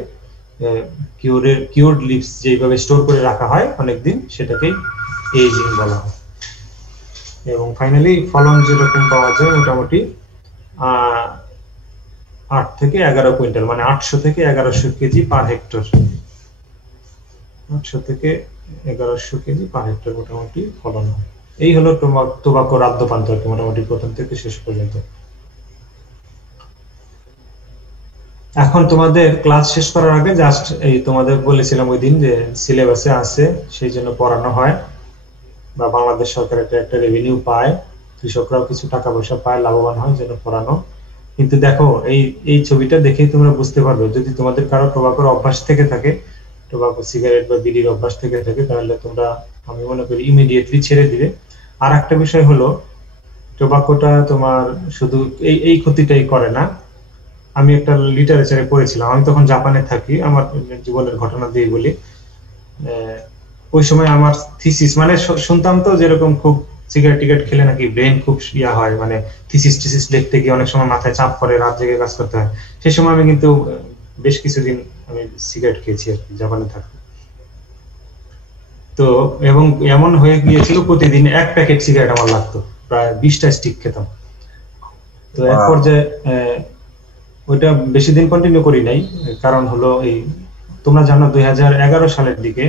কিউরড লিভস যেভাবে স্টোর করে রাখা হয় অনেকদিন, সেটাকেই এজিং বলা হয়। এবং ফাইনালি ফলন যেরকম পাওয়া যায় মোটামুটি 8 থেকে 11 কুইন্টাল, মানে 800 থেকে 1100 কেজি পার হেক্টর, 800 থেকে 1100 কেজি পার হেক্টর মোটামুটি ফলন হয়। এই হলো টোবাকো আদ্যপান্ত মোটামুটি প্রথম থেকে শেষ পর্যন্ত। এখন তোমাদের ক্লাস শেষ করার আগে জাস্ট এই তোমাদের বলেছিলাম ওই দিন যে সিলেবাসে আছে, সেই জন্য পড়ানো হয়, বা বাংলাদেশ সরকার একটা রেভিনিউ পায়, কৃষকরাও কিছু টাকা পয়সা পায়, লাভবান হয়, জন্য পড়ানো। কিন্তু দেখো এই ছবিটা দেখেই তোমরা বুঝতে পারবে, যদি তোমাদের কারো টোবাকোর অভ্যাস থেকে থাকে, টোবাকো সিগারেট বা বিড়ির অভ্যাস থেকে থাকে, তাহলে তোমরা আমি মনে করি ইমিডিয়েটলি ছেড়ে দিবে। আর একটা বিষয় হলো টোবাকোটা তোমার শুধু এই ক্ষতিটাই করে না। আমি একটা লিটারেচারে পড়েছিলাম, আমি তখন জাপানে থাকি, আমার জীবনের ঘটনা দিয়ে বলি। ওই সময় আমার থিসিস, মানে শুনতাম তো যেরকম খুব সিগারেট টিকেট খেলে নাকি ব্রেন খুব ইয়া হয়, মানে থিসিস লিখতে গিয়ে অনেক সময় মাথায় চাপ পড়ে, রাত জেগে কাজ করতে হয়। সেই সময় আমি কিন্তু বেশ কিছুদিন আমি সিগারেট খেয়েছি আর কি, জাপানে থাকতে। তো এবং এমন হয়ে গিয়েছিল প্রতিদিন 1 প্যাকেট সিগারেট আমার লাগতো, প্রায় 20টা স্টিক খেতাম। তো এক পর্যায়ে ওইটা বেশি দিন কন্টিনিউ করি নাই, কারণ হলো এই তোমরা জানো 2011 সালের দিকে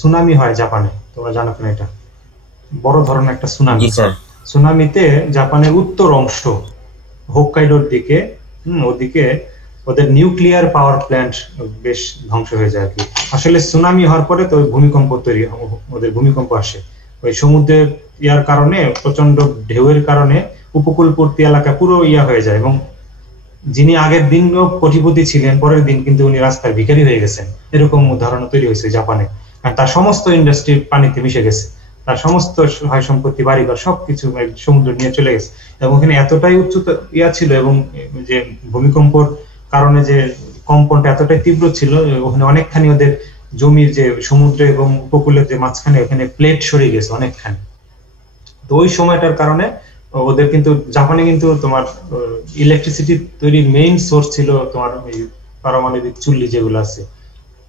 সুনামি হয় জাপানে, তোমরা জানো কিনা এটা? বড় ধরনের একটা সুনামি। সুনামিতে জাপানের উত্তর অংশ হোক্কাইডোর দিকে ওদিকে ওদের নিউক্লিয়ার পাওয়ার প্ল্যান্ট বেশ ধ্বংস হয়ে যায় আর কি। আসলে সুনামি হওয়ার পরে তো ভূমিকম্প তৈরি, ওদের ভূমিকম্প আসে ওই সমুদ্রের ইয়ার কারণে, প্রচন্ড ঢেউয়ের কারণে উপকূলবর্তী এলাকা পুরো ইয়া হয়ে যায়, এবং যিনি আগের দিনও কোটিপতি ছিলেন, পরের দিন কিন্তু উনি রাস্তায় ভিখারি হয়ে গেছেন। এরকম উদাহরণ তৈরি হয়েছে জাপানে, কারণ তার সমস্ত ইন্ডাস্ট্রি পানিতে মিশে গেছে, তার সমস্ত সহায় সম্পত্তি, বাড়িঘর সবকিছু সমুদ্র নিয়ে চলে গেছে। এবং ওখানে এতটাই উচ্চতা ইয়া ছিল, এবং যে ভূমিকম্পর কারণে যে কম্পনটা এতটাই তীব্র ছিল, ওখানে অনেকখানি ওদের জমির যে সমুদ্র এবং উপকূলের যে মাঝখানে ওখানে প্লেট সরে গেছে অনেকখানি। তো ওই সময়টার কারণে ওদের কিন্তু জাপানে কিন্তু তোমার ইলেকট্রিসিটি তৈরির মেইন সোর্স ছিল তোমার ওই পারমাণবিক চুল্লি যেগুলো আছে,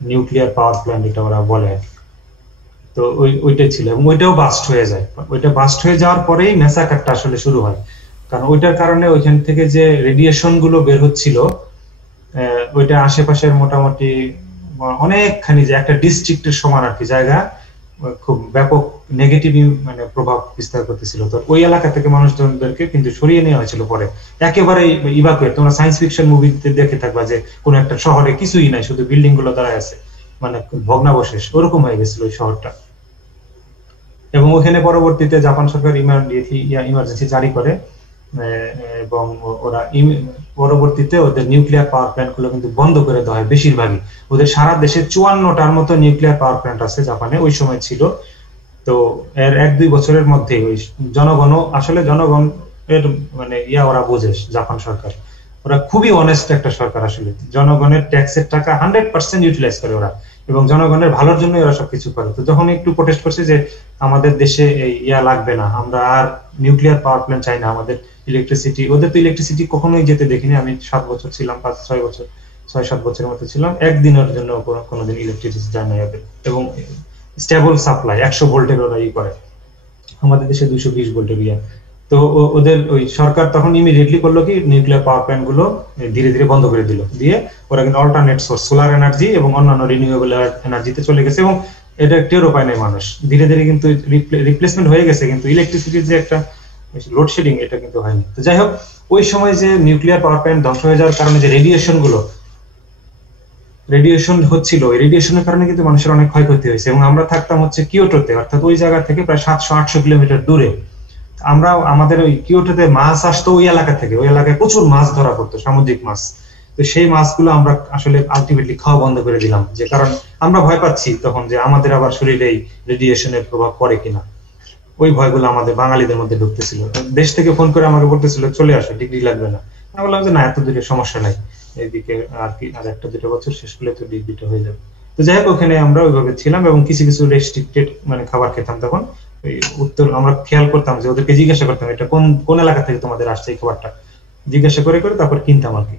নিউক্লিয়ার পাওয়ার প্ল্যান্ট এটা ওরা বলে। তো ওইটাই ছিল, এবং ওইটাও বাস্ট হয়ে যায়। ওইটা বাস্ট হয়ে যাওয়ার পরেই ম্যাসাকারটা আসলে শুরু হয়, কারণ ওইটার কারণে ওইখান থেকে যে রেডিয়েশন গুলো বের হচ্ছিল, ওইটা আশেপাশের মোটামুটি অনেকখানি, যে একটা ডিস্ট্রিক্টের সমান আর কি জায়গা, খুব ব্যাপক নেগেটিভ মানে প্রভাব বিস্তার করতেছিল। তো ওই এলাকা থেকে মানুষজনদেরকে কিন্তু সরিয়ে নেওয়া হয়েছিল পরে, একেবারে ইভাকুয়েট। তোমরা সায়েন্স ফিকশন মুভিতে দেখে থাকবা যে কোন একটা শহরে কিছুই নাই, শুধু বিল্ডিং গুলো দাঁড়ায় আছে, মানে ভগ্নাবশেষ, ওরকম হয়ে গেছিল ওই শহরটা। এবং ওখানে পরবর্তীতে জাপান সরকার ইমার্জেন্সি জারি করে, এবং ওরা পরবর্তীতে ওদের নিউক্লিয়ার পাওয়ার প্ল্যান্ট গুলো কিন্তু বন্ধ করে দেওয়া হয় বেশিরভাগই। ওদের সারা দেশে 54টার মতো নিউক্লিয়ার পাওয়ার প্ল্যান্ট আছে জাপানে, ওই সময় ছিল। তো এর 1-2 বছরের মধ্যে ওই জনগণ এর মানে ওরা বোঝে, জাপান সরকার ওরা খুবই অনেস্ট একটা সরকার, আসলে জনগণের ট্যাক্সের টাকা 100% ইউটিলাইজ করে ওরা, এবং জনগণের ভালোর জন্য ওরা সবকিছু করে। তো যখন একটু প্রোটেস্ট করছে যে আমাদের দেশে লাগবে না, আমরা আর নিউক্লিয়ার পাওয়ার প্ল্যান্ট চাই না, আমাদের ইলেকট্রিসিটি, ওদের তো ইলেকট্রিসিটি কখনোই যেতে দেখিনি, আমি 7 বছর ছিলাম, 6-7 বছরের মতো ছিলাম, একদিনের জন্য কোনোদিন ইলেকট্রিসিটি যায় না ওদের, এবং স্টেবল সাপ্লাই 100 ভোল্টের ওরা করে, আমাদের দেশে 220 ভোল্টের তো ওদের ওই সরকার তখন ইমিডিয়েটলি করলো কি, নিউক্লিয়ার পাওয়ার প্ল্যান্ট গুলো ধীরে ধীরে বন্ধ করে দিল, দিয়ে ওরা কিন্তু অল্টারনেট সোর্স, সোলার এনার্জি এবং অন্যান্য রিনিউয়েবল এনার্জিতে চলে গেছে, এবং এটা টেরও পায় নাই মানুষ। ধীরে ধীরে কিন্তু রিপ্লেসমেন্ট হয়ে গেছে, কিন্তু ইলেকট্রিসিটির যে একটা লোডশেডিং এটা কিন্তু হয়নি। তো যাই হোক, ওই সময় যে নিউক্লিয়ার পাওয়ার প্ল্যান্ট ধ্বংস হয়ে যাওয়ার কারণে যে রেডিয়েশন হচ্ছিল, এই রেডিয়েশনের কারণে কিন্তু মানুষের অনেক ক্ষয়ক্ষতি হয়েছে। এবং আমরা থাকতাম হচ্ছে কিয়োটোতে, অর্থাৎ ওই জায়গা থেকে প্রায় 700-800 কিলোমিটার দূরে। আমরা আমাদের ওই কিয়োটোতে মাছ আসতো ওই এলাকা থেকে, ওই এলাকায় প্রচুর মাছ ধরা পড়তো, সামুদ্রিক মাছ। তো সেই মাছগুলো আমরা আসলে আলটিমেটলি খাওয়া বন্ধ করে দিলাম, যে কারণ আমরা ভয় পাচ্ছি তখন যে আমাদের আবার শরীরে এই রেডিয়েশনের প্রভাব পড়ে কিনা, ওই ভয়গুলো আমাদের বাঙালিদের মধ্যে ঢুকতেছিল। দেশ থেকে ফোন করে আমাকে বলতেছিল চলে আসো, ডিগ্রি লাগবে না। আমি বললাম যে না, এত দূরে সমস্যা নাই, এইদিকে আর কি আর 1-2 বছর শেষ করলে তো ডিগ্রিটা হয়ে যাবে। তো যাই হোক, ওখানে আমরা ওইভাবে ছিলাম, এবং কিছু রেস্ট্রিক্টেড মানে খাবার খেতাম তখন। উত্তর আমরা খেয়াল করতাম যে ওদেরকে জিজ্ঞাসা করতাম এটা কোন এলাকা থেকে তোমাদের আসছে এই খাবারটা, জিজ্ঞাসা করে করে তারপর কিনতাম আর কি।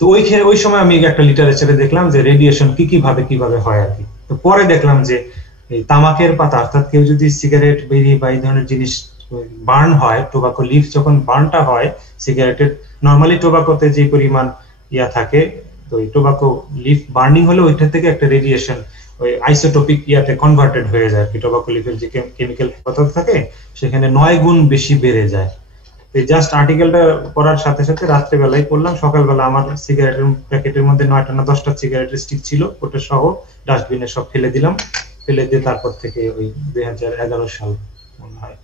তো ওই সময় আমি একটা লিটারেচারে দেখলাম যে রেডিয়েশন কিভাবে হয় আর কি। তো পরে দেখলাম যে এই তামাকের পাতা অর্থাৎ কেউ যদি সিগারেট বিড়ি বা এই ধরনের জিনিস বার্ন হয়, টোবাকো লিফ যখন বার্নটা হয় সিগারেটের, নরমালি টোবাকোতে যে পরিমাণ ইয়া থাকে, তো এই টোবাকো লিফ বার্নিং হলে ওইটা থেকে একটা রেডিয়েশন ওই আইসোটোপিক ইয়াতে কনভার্টেড হয়ে যায়। কি টোবাকো লিফের যে কেমিক্যাল পদার্থ থাকে সেখানে 9 গুণ বেশি বেড়ে যায়। জাস্ট আর্টিকেলটা পড়ার সাথে সাথে রাত্রেবেলায় পড়লাম, সকালবেলা আমার সিগারেটের প্যাকেটের মধ্যে 9টা না 10টা সিগারেটের স্টিক ছিল, ওটা সহ ডাস্টবিনে সব ফেলে দিলাম। ফেলে দিয়ে তারপর থেকে ওই 2011 সাল মনে হয়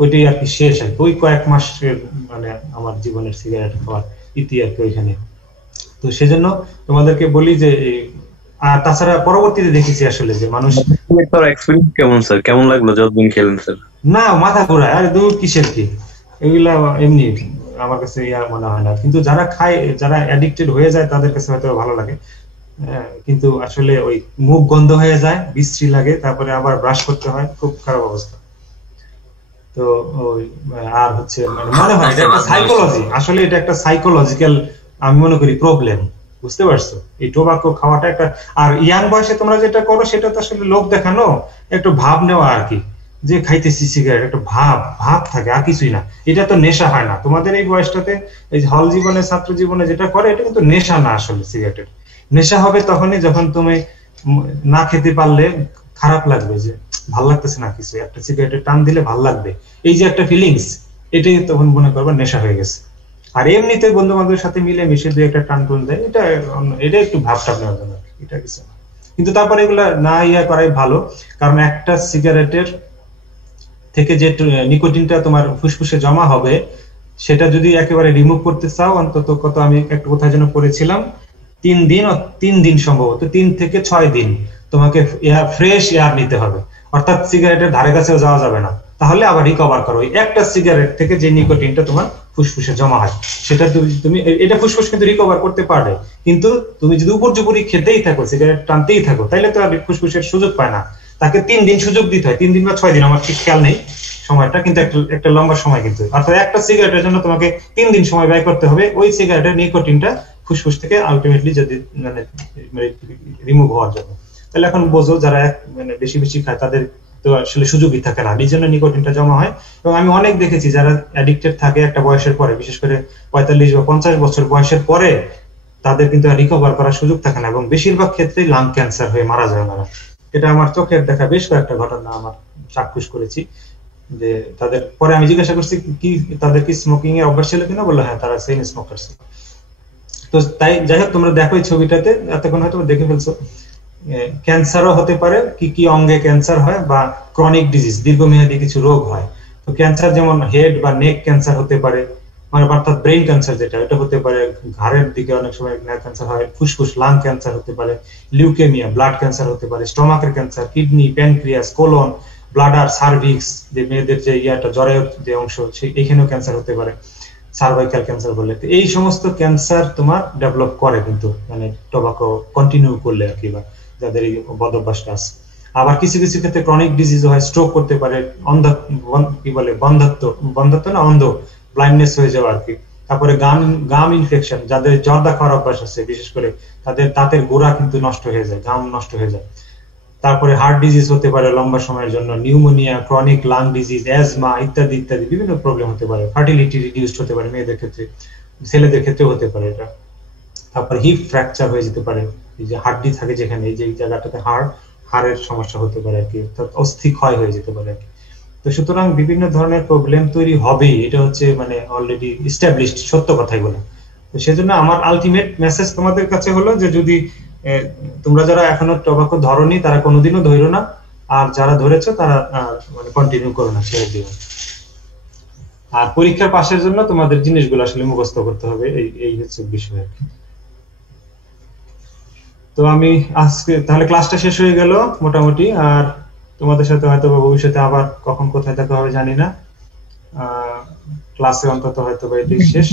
ওইটাই আর কি শেষ আর কি। ওই কয়েক মাসের মানে আমার জীবনের সিগারেট খাওয়ার ইতি আর কি ওইখানে। তো সেজন্য তোমাদেরকে বলি যে আর তাছাড়া পরবর্তীতে দেখেছি আসলে যে মানুষ এক্সপেরিয়েন্স কেমন স্যার, কেমন লাগলো যতদিন খেলেন স্যার? না মাথা ঘোরায়, আরে দূর কিসের কি, এগুলা এমনি আমার কাছে ইয়া মনে হয় না। কিন্তু যারা খায়, যারা অ্যাডিক্টেড হয়ে যায় তাদের কাছে হয়তো ভালো লাগে, কিন্তু আসলে ওই মুখ গন্ধ হয়ে যায়, বিশ্রী লাগে, তারপরে আবার ব্রাশ করতে হয়, খুব খারাপ অবস্থা। তো ওই আর হচ্ছে মানে মনে হয় এটা একটা সাইকোলজি, আসলে এটা একটা সাইকোলজিক্যাল আমি মনে করি প্রবলেম, বুঝতে পারছো? এই টোবাকো খাওয়াটা একটা, আর ইয়াং বয়সে তোমরা যেটা করো সেটা তো আসলে লোক দেখানো, একটু ভাব নেওয়া আর কি, যে খাইতেছি সিগারেট, একটা ভাব থাকে আর কিছুই না। এটা তো নেশা হয় না তোমাদের এই বয়সটাতে, এই হল জীবনে ছাত্র জীবনে যেটা করে এটা কিন্তু নেশা না আসলে। সিগারেটের নেশা হবে তখনই যখন তুমি না খেতে পারলে খারাপ লাগবে, যে ভাল লাগতেছে না কিছু, একটা সিগারেটের টান দিলে ভাল লাগবে, এই যে একটা ফিলিংস, এটাই তখন মনে করবে নেশা হয়ে গেছে। আর এমনিতে বন্ধু বান্ধবের সাথে মিলে মিশে দিয়ে একটা টান টুন দেয়, এটা একটু ভাবটা নেওয়ার জন্য, এটা কিছু না। কিন্তু তারপরে এগুলা না ইয়া করাই ভালো, কারণ একটা সিগারেটের থেকে যে নিকোটিনটা তোমার ফুসফুসে জমা হবে সেটা যদি একেবারে রিমুভ করতে চাও, অন্তত কত আমি একটা কোথায় যেন পড়েছিলাম 3 দিন সম্ভবত 3 থেকে 6 দিন তোমাকে ফ্রেশ এয়ার নিতে হবে, অর্থাৎ সিগারেটের ধারে কাছেও যাওয়া যাবে না, তাহলে আবার রিকভার করো। একটা সিগারেট থেকে যে নিকোটিনটা তোমার ফুসফুসে জমা হয় সেটা তুমি এটা ফুসফুস কিন্তু রিকভার করতে পারবে, কিন্তু তুমি যদি উপর্যুপরি খেতেই থাকো, সিগারেট টানতেই থাকো, তাহলে তো আর ফুসফুসের সুযোগ পায় না। তাকে 3 দিন সুযোগ দিতে হয়, 3 দিন বা 6 দিন, আমার ঠিক খেয়াল নেই সময়টা, কিন্তু একটা লম্বা সময় কিন্তু। অর্থাৎ একটা সিগারেটের জন্য তোমাকে 3 দিন সময় ব্যয় করতে হবে ওই সিগারেটের নিকোটিনটা ফুসফুস থেকে আলটিমেটলি যদি মানে রিমুভ হওয়ার জন্য। তাহলে এখন বোঝো যারা মানে বেশি খায় তাদের তো আসলে সুযোগই থাকে না, এই জন্য নিকোটিনটা জমা হয়। এবং আমি অনেক দেখেছি যারা অ্যাডিক্টেড থাকে একটা বয়সের পরে, বিশেষ করে 45 বা 50 বছর বয়সের পরে, তাদের কিন্তু রিকভার করার সুযোগ থাকে না, এবং বেশিরভাগ ক্ষেত্রেই লাং ক্যান্সার হয়ে মারা যায় ওনারা। এটা আমার চোখের দেখা বেশ কয়েকটা ঘটনা আমার চাক্ষুষ করেছি, যে তাদের পরে আমি জিজ্ঞাসা করছি কি তাদের কি স্মোকিং এর অভ্যাস ছিল কিনা, বললো হ্যাঁ তারা সেম স্মোকার ছিল। তো তাই যাই হোক, তোমরা দেখো এই ছবিটাতে, এতক্ষণ হয়তো দেখে ফেলছো, ক্যান্সারও হতে পারে, কি অঙ্গে ক্যান্সার হয়, বা ক্রনিক ডিজিজ দীর্ঘমেয়াদী কিছু রোগ হয়। তো ক্যান্সার যেমন হেড বা নেক ক্যান্সার হতে পারে, মানে অর্থাৎ ব্রেন ক্যান্সার যেটা, এটা হতে পারে, ঘাড়ের দিকে অনেক সময় ক্যান্সার হয়, ফুসফুস লাং ক্যান্সার হতে পারে, লিউকেমিয়া ব্লাড ক্যান্সার হতে পারে, স্টমাকের cancer, kidney, pancreas, colon, bladder, cervix, যে মেয়েদের যে ইয়াটা জ্বরের যে অংশ এখানেও ক্যান্সার হতে পারে, সার্ভাইকাল ক্যান্সার বলে। তো এই সমস্ত ক্যান্সার তোমার ডেভেলপ করে কিন্তু মানে টোবাকো কন্টিনিউ করলে আর কি, বা যাদের এই বদভ্যাসটা আছে। আবার কিছু ক্ষেত্রে ক্রনিক ডিজিজ হয়, স্ট্রোক করতে পারে, কি বলে বন্ধ্যত্ব না অন্ধ, ব্লাইন্ডনেস হয়ে যাওয়া আর কি। তারপরে গাম ইনফেকশন, যাদের জর্দা খাওয়ার অভ্যাস আছে বিশেষ করে, তাদের দাঁতের গোড়া কিন্তু নষ্ট হয়ে যায়, গাম নষ্ট হয়ে যায়। তারপরে হার্ট ডিজিজ হতে পারে লম্বা সময়ের জন্য, pneumonia, chronic lung disease, asthma ইত্যাদি ইত্যাদি বিভিন্ন প্রবলেম হতে পারে। ফার্টিলিটি রিডিউসড হতে পারে মেয়েদের ক্ষেত্রে, ছেলেদের ক্ষেত্রে হতে পারে এটা। তারপরে হিপ ফ্র্যাকচার হয়ে যেতে পারে, এই যে হাড্ডি থাকে যেখানে, এই যে জায়গাটাতে হাড়ের সমস্যা হতে পারে আর কি, অস্থি ক্ষয় হয়ে যেতে পারে আর কি। তো সুতরাং বিভিন্ন ধরনের প্রবলেম তৈরি হবেই, এটা হচ্ছে মানে অলরেডি এস্টাবলিশড সত্য কথাই বলে। তো সেজন্য আমার আলটিমেট মেসেজ তোমাদের কাছে হলো যে যদি তোমরা যারা এখনো টোবাকো ধরনি তারা কোনোদিনও ধরো না, আর যারা ধরেছো তারা মানে কন্টিনিউ করো না, ছেড়ে দিও। আর পরীক্ষার পাশের জন্য তোমাদের জিনিসগুলো আসলে মুখস্থ করতে হবে, এই হচ্ছে বিষয়। তো আমি আজকে তাহলে ক্লাসটা শেষ হয়ে গেল মোটামুটি, আর তোমাদের সাথে হয়তো ভবিষ্যতে আবার কখন কোথায় দেখা হবে জানি না, ক্লাসে অন্তত হয়তো এটি শেষ।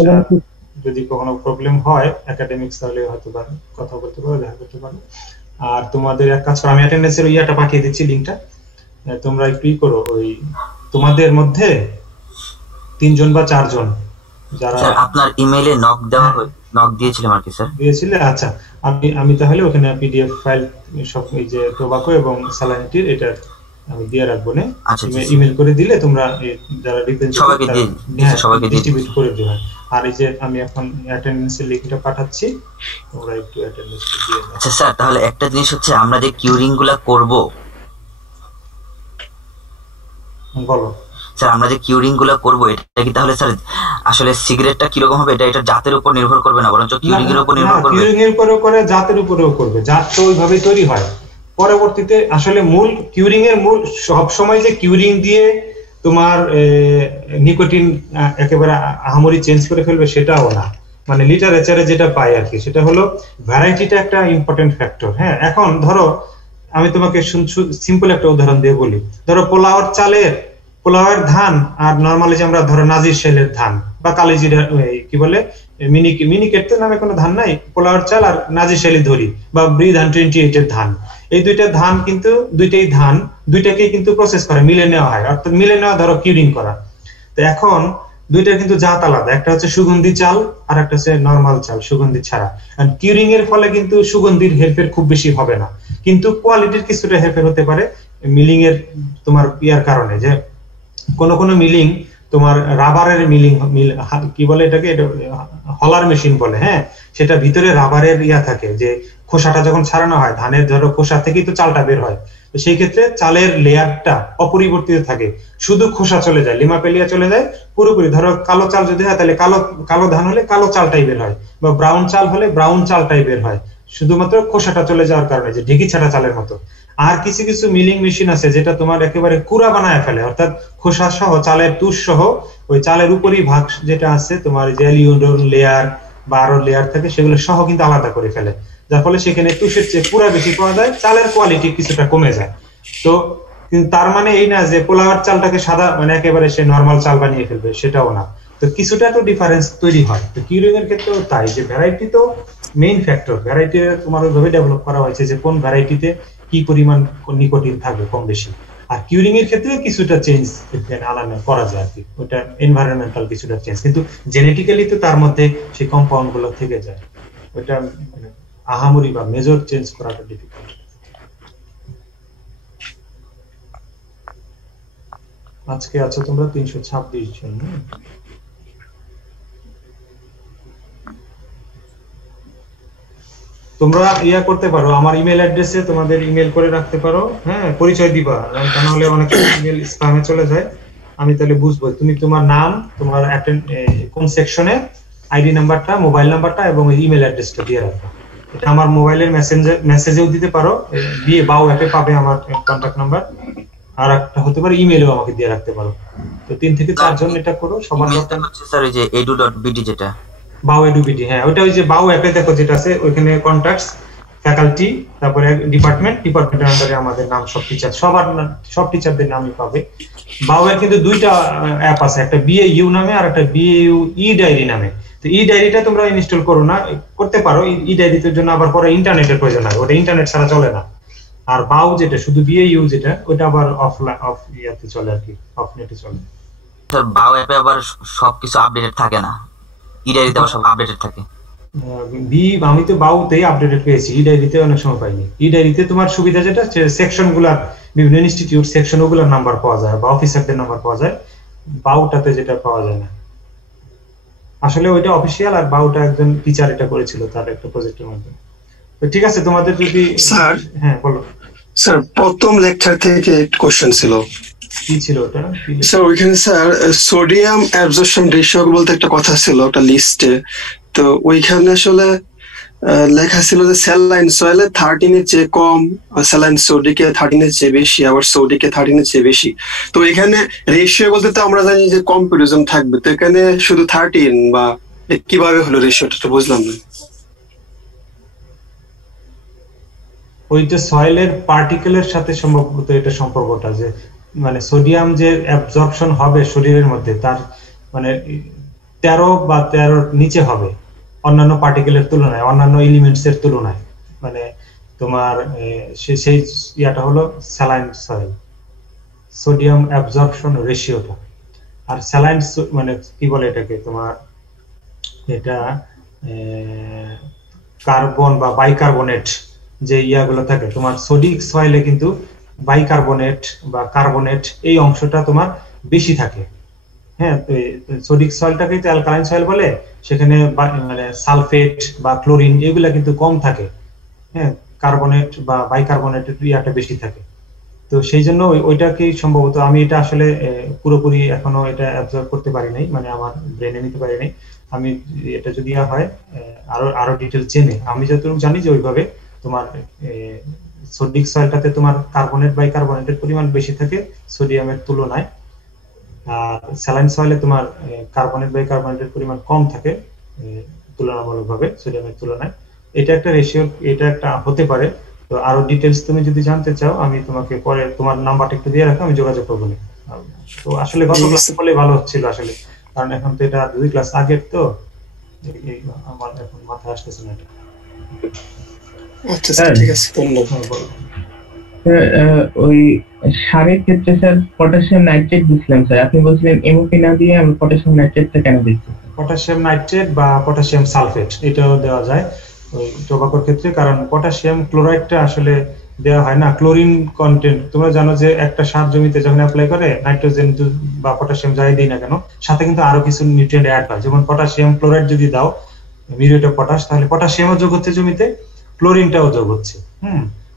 যদি কোনো প্রবলেম হয় একাডেমিক্স তাহলে হয়তো কথা বলতে পারো, দেখা করতে পারো। আর তোমাদের এক কাজ করো, আমি অ্যাটেন্ডেন্সের ইয়াটা পাঠিয়ে দিচ্ছি লিংকটা, তোমরা একটু করো, ওই তোমাদের মধ্যে 3 জন বা 4 জন যারা আপনার ইমেইলে নক দেওয়া নক দিয়েছিলাম আর কি স্যার। দিয়েছিলে? আচ্ছা, আমি তাহলে ওখানে পিডিএফ ফাইল সব এই যে টোবাকো এবং স্যালাইনিটির এটা আমি দিয়ে রাখবো না। আচ্ছা, ইমেল করে দিলে তোমরা যারা সবাইকে দিয়ে ডিস্ট্রিবিউট করে দিবেন। আর এই যে আমি এখন অ্যাটেন্ডেন্সের লিংকটা পাঠাচ্ছি, তোমরা একটু অ্যাটেন্ডেন্স দিয়ে দাও। আচ্ছা স্যার, তাহলে একটা জিনিস হচ্ছে আমরা যে কিউরিং গুলা করব, বলো স্যার আমরা যে কিউরিং গুলা করব এটা কি তাহলে স্যার আসলে সিগারেটটা কিরকম হবে এটা জাতের উপর নির্ভর করবে না, বরঞ্চ কিউরিং এর উপর নির্ভর করবে? কিউরিং এর উপরেও করে, জাতের উপরেও করবে। জাত তো ওইভাবেই তৈরি হয়। পরবর্তীতে আসলে মূল কিউরিং এর মূল সব সময় যে কিউরিং দিয়ে তোমার নিকোটিন একেবারে আহামরি চেঞ্জ করে ফেলবে সেটাও না। মানে লিটারেচারে যেটা পাই আর কি, সেটা হলো ভ্যারাইটিটা একটা ইম্পর্টেন্ট ফ্যাক্টর। হ্যাঁ, এখন ধরো আমি তোমাকে সিম্পল একটা উদাহরণ দিয়ে বলি। ধরো পোলাওয়ের ধান আর নরমালি যে আমরা ধরো নাজির শেলের ধান বা কালিজিরা কি বলে মিনিকেট তো নামে কোনো ধান নাই, পোলাওয়ের চাল আর নাজির শেলি ধরি বা ব্রি-ধান 28 এর ধান, এই দুইটা ধান কিন্তু দুইটাকেই কিন্তু প্রসেস করে মিলে নেওয়া হয়, অর্থাৎ মিলে নেওয়া ধরো কিউরিং করা। তো এখন দুইটার কিন্তু জাত আলাদা, একটা হচ্ছে সুগন্ধি চাল আর একটা হচ্ছে নরমাল চাল সুগন্ধি ছাড়া। আর কিউরিং এর ফলে কিন্তু সুগন্ধির হেরফের খুব বেশি হবে না, কিন্তু কোয়ালিটির কিছুটা হেরফের হতে পারে মিলিং এর তোমার ইয়ার কারণে। যে কোন মিলিং তোমার রাবারের মিলিং কি বলে এটাকে, হলার মেশিন বলে। হ্যাঁ, সেটা ভিতরে রাবারের ইয়া থাকে, যে খোসাটা যখন ছাড়ানো হয় ধানের ধরো খোসা থেকেই তো চালটা বের হয়, তো সেই ক্ষেত্রে চালের লেয়ারটা অপরিবর্তিত থাকে, শুধু খোসা চলে যায়, লিমাপেলিয়া চলে যায় পুরোপুরি। ধরো কালো চাল যদি হয় তাহলে কালো ধান হলে কালো চালটাই বের হয়, বা ব্রাউন চাল হলে ব্রাউন চালটাই বের হয়, শুধুমাত্র খোসাটা চলে যাওয়ার কারণে, যে ঢেকি ছাড়া চালের মতো। আর কিছু কিছু মিলিং মেশিন আছে যেটা তোমার একেবারে কুড়া বানায় ফেলে, অর্থাৎ খোসা সহ চালের তুষ সহ ওই চালের উপরই ভাগ যেটা আছে তোমার যে অ্যালিউমিনিয়াম লেয়ার বা আরো লেয়ার থাকে সেগুলো সহ কিন্তু আলাদা করে ফেলে, যার ফলে সেখানে তুষের চেয়ে পুরা বেশি পাওয়া যায়, চালের কোয়ালিটি কিছুটা কমে যায়। তো কিন্তু তার মানে এই না যে পোলাওয়ার চালটাকে সাদা মানে একেবারে সে নরমাল চাল বানিয়ে ফেলবে, সেটাও না। তো কিছুটা তো ডিফারেন্স তৈরি হয়। তো কিউরিং এর ক্ষেত্রেও তাই, যে ভ্যারাইটি তো মেইন ফ্যাক্টর। ভ্যারাইটি তোমার ওইভাবে ডেভেলপ করা হয়েছে যে কোন ভ্যারাইটিতে কি পরিমাণ নিকোটিন থাকবে কম বেশি। আর কিউরিং এর ক্ষেত্রে কিছুটা চেঞ্জ আলাদা করা যায় আর কি, ওটা এনভায়রনমেন্টাল কিছুটা চেঞ্জ, কিন্তু জেনেটিক্যালি তো তার মধ্যে সেই কম্পাউন্ড গুলো থেকে যায়, ওটা আহামরি বা মেজর চেঞ্জ করাটা ডিফিকাল্ট। আজকে আছো তোমরা 326 জন। তোমরা ইয়া করতে পারো, আমার ইমেল অ্যাড্রেসে তোমাদের ইমেল করে রাখতে পারো। হ্যাঁ, পরিচয় দিবা, তা না হলে অনেক ইমেল স্প্যামে চলে যায়। আমি তাহলে বুঝবো তুমি তোমার নাম, তোমার কোন সেকশনে, আইডি নাম্বারটা, মোবাইল নাম্বারটা এবং ইমেল অ্যাড্রেসটা দিয়ে রাখবা। এটা আমার মোবাইলের মেসেজেও দিতে পারো, দিয়ে বাও অ্যাপে পাবে আমার কন্টাক্ট নাম্বার, আর একটা হতে পারে ইমেলও আমাকে দিয়ে রাখতে পারো। তো 3 থেকে 4 জন এটা করো। সবার ইমেলটা হচ্ছে স্যার এই যে edu.bd যেটা বাও এডুবিডি। হ্যাঁ, ওটা ওই যে বাও অ্যাপে দেখো যেটা আছে, ওইখানে কন্টাক্টস, ফ্যাকাল্টি, তারপরে ডিপার্টমেন্টের আন্ডারে আমাদের নাম, সব টিচার, সব টিচারদের নামই পাবে। বাও এর কিন্তু দুইটা অ্যাপ আছে, একটা বিএইউ নামে আর একটা বিএইউ ই ডায়েরি নামে। তো ই ডায়েরিটা তোমরা ইনস্টল করো না, করতে পারো। ই ডায়েরির জন্য আবার পরে ইন্টারনেটের প্রয়োজন হয়, ওটা ইন্টারনেট ছাড়া চলে না। আর বাও যেটা শুধু বিএইউ যেটা, ওটা আবার অফ ইয়াতে চলে আর কি, অফ নেটে চলে। স্যার বাও অ্যাপে আবার সবকিছু আপডেটেড থাকে না, ই ডায়েরিতে সব আপডেটেড থাকে। আমি তো বাউতেই আপডেটেড পেয়েছি, ই ডায়েরিতে অনেক সময় পাইনি। ই ডায়েরিতে তোমার সুবিধা যেটা, সেকশন গুলা, বিভিন্ন ইনস্টিটিউট সেকশন ওগুলোর নাম্বার পাওয়া যায় বা অফিসারদের নাম্বার পাওয়া যায়, বাউটাতে যেটা পাওয়া যায় না। আসলে ওইটা অফিসিয়াল, আর বাউটা একজন টিচার এটা করেছিল তার একটা প্রজেক্টের মধ্যে। তো ঠিক আছে, তোমাদের যদি স্যার, হ্যাঁ বলো স্যার প্রথম লেকচার থেকে কোশ্চেন ছিল, কি ছিল ওটা? স্যার ওইখানে স্যার সোডিয়াম অ্যাবজর্পশন রেশিও বলতে একটা কথা ছিল একটা লিস্টে, তো ওইখানে আসলে লেখা ছিল যে স্যালাইন সয়েলে 13 এর চেয়ে কম, স্যালাইন সোডিকে 13 এর চেয়ে বেশি, আবার সোডিকে 13 এর চেয়ে বেশি। তো এখানে রেশিও বলতে তো আমরা জানি যে কম্পারিজন থাকবে, তো এখানে শুধু 13 বা কিভাবে হলো রেশিওটা তো বুঝলাম না। ওইটা সয়েলের পার্টিকেলের সাথে সম্ভবত এটা সম্পর্কটা, যে মানে সোডিয়াম যে অ্যাবজর্পশন হবে শরীরের মধ্যে তার মানে 13 বা 13 নিচে হবে অন্যান্য পার্টিকেলের তুলনায়, অন্যান্য এলিমেন্টস এর তুলনায়। মানে তোমার সেই ইয়াটা হলো স্যালাইন সয়েল, সোডিয়াম অ্যাবজর্পশন রেশিওটা। আর স্যালাইন মানে কি বলে এটাকে তোমার, এটা কার্বন বা বাইকার্বনেট যে ইয়াগুলো থাকে, তোমার সোডিক সয়েলে কিন্তু বাইকার্বনেট বা কার্বনেট এই অংশটা তোমার বেশি থাকে। হ্যাঁ, সোডিক সয়েলটাকে তো অ্যালকালাইন সয়েল বলে, সেখানে মানে সালফেট বা ক্লোরিন এগুলা কিন্তু কম থাকে। হ্যাঁ, কার্বনেট বা বাইকার্বনেটের ইয়াটা বেশি থাকে। তো সেই জন্য ওইটাকে সম্ভবত আমি এটা আসলে পুরোপুরি এখনো এটা অ্যাবজর্ব করতে পারি নাই, মানে আমার ব্রেনে নিতে পারি নাই। আমি এটা যদি হয় আরো ডিটেল জেনে, আমি যতটুকু জানি যে ওইভাবে তোমার সোডিক সয়েলটাতে তোমার কার্বনেট বাইকার্বনেটের পরিমাণ বেশি থাকে সোডিয়ামের তুলনায়, আর স্যালাইন সয়েলে তোমার কার্বনেট বাইকার্বনেটের পরিমাণ কম থাকে তুলনামূলকভাবে সোডিয়ামের তুলনায়। এটা একটা রেশিও, এটা একটা হতে পারে। তো আরো ডিটেলস তুমি যদি জানতে চাও আমি তোমাকে পরে তোমার নাম্বারটা একটু দিয়ে রাখো, আমি যোগাযোগ করবো। তো আসলে গত ক্লাসে বলে ভালো হচ্ছিল আসলে, কারণ এখন তো এটা 2 ক্লাস আগের, তো আমার এখন মাথায় আসতেছে না এটা। আচ্ছা স্যার, ঠিক আছে, ধন্যবাদ। ওই সারের ক্ষেত্রে স্যার পটাশিয়াম নাইট্রেট দিছিলাম স্যার, আপনি বলছিলেন এমওপি না দিয়ে আমি পটাশিয়াম নাইট্রেটটা কেন দিচ্ছি? পটাশিয়াম নাইট্রেট বা পটাশিয়াম সালফেট এটাও দেওয়া যায় ওই টোবাকোর ক্ষেত্রে, কারণ পটাশিয়াম ক্লোরাইডটা আসলে দেওয়া হয় না। ক্লোরিন কন্টেন্ট তোমরা জানো যে একটা সার জমিতে যখন অ্যাপ্লাই করে নাইট্রোজেন বা পটাশিয়াম যাই দিই না কেন, সাথে কিন্তু আরো কিছু নিউট্রিয়েন্ট অ্যাড হয়। যেমন পটাশিয়াম ক্লোরাইড যদি দাও, মিউরেট অফ পটাশ, তাহলে পটাশিয়ামও যোগ হচ্ছে জমিতে, ক্লোরিনটাও যোগ হচ্ছে।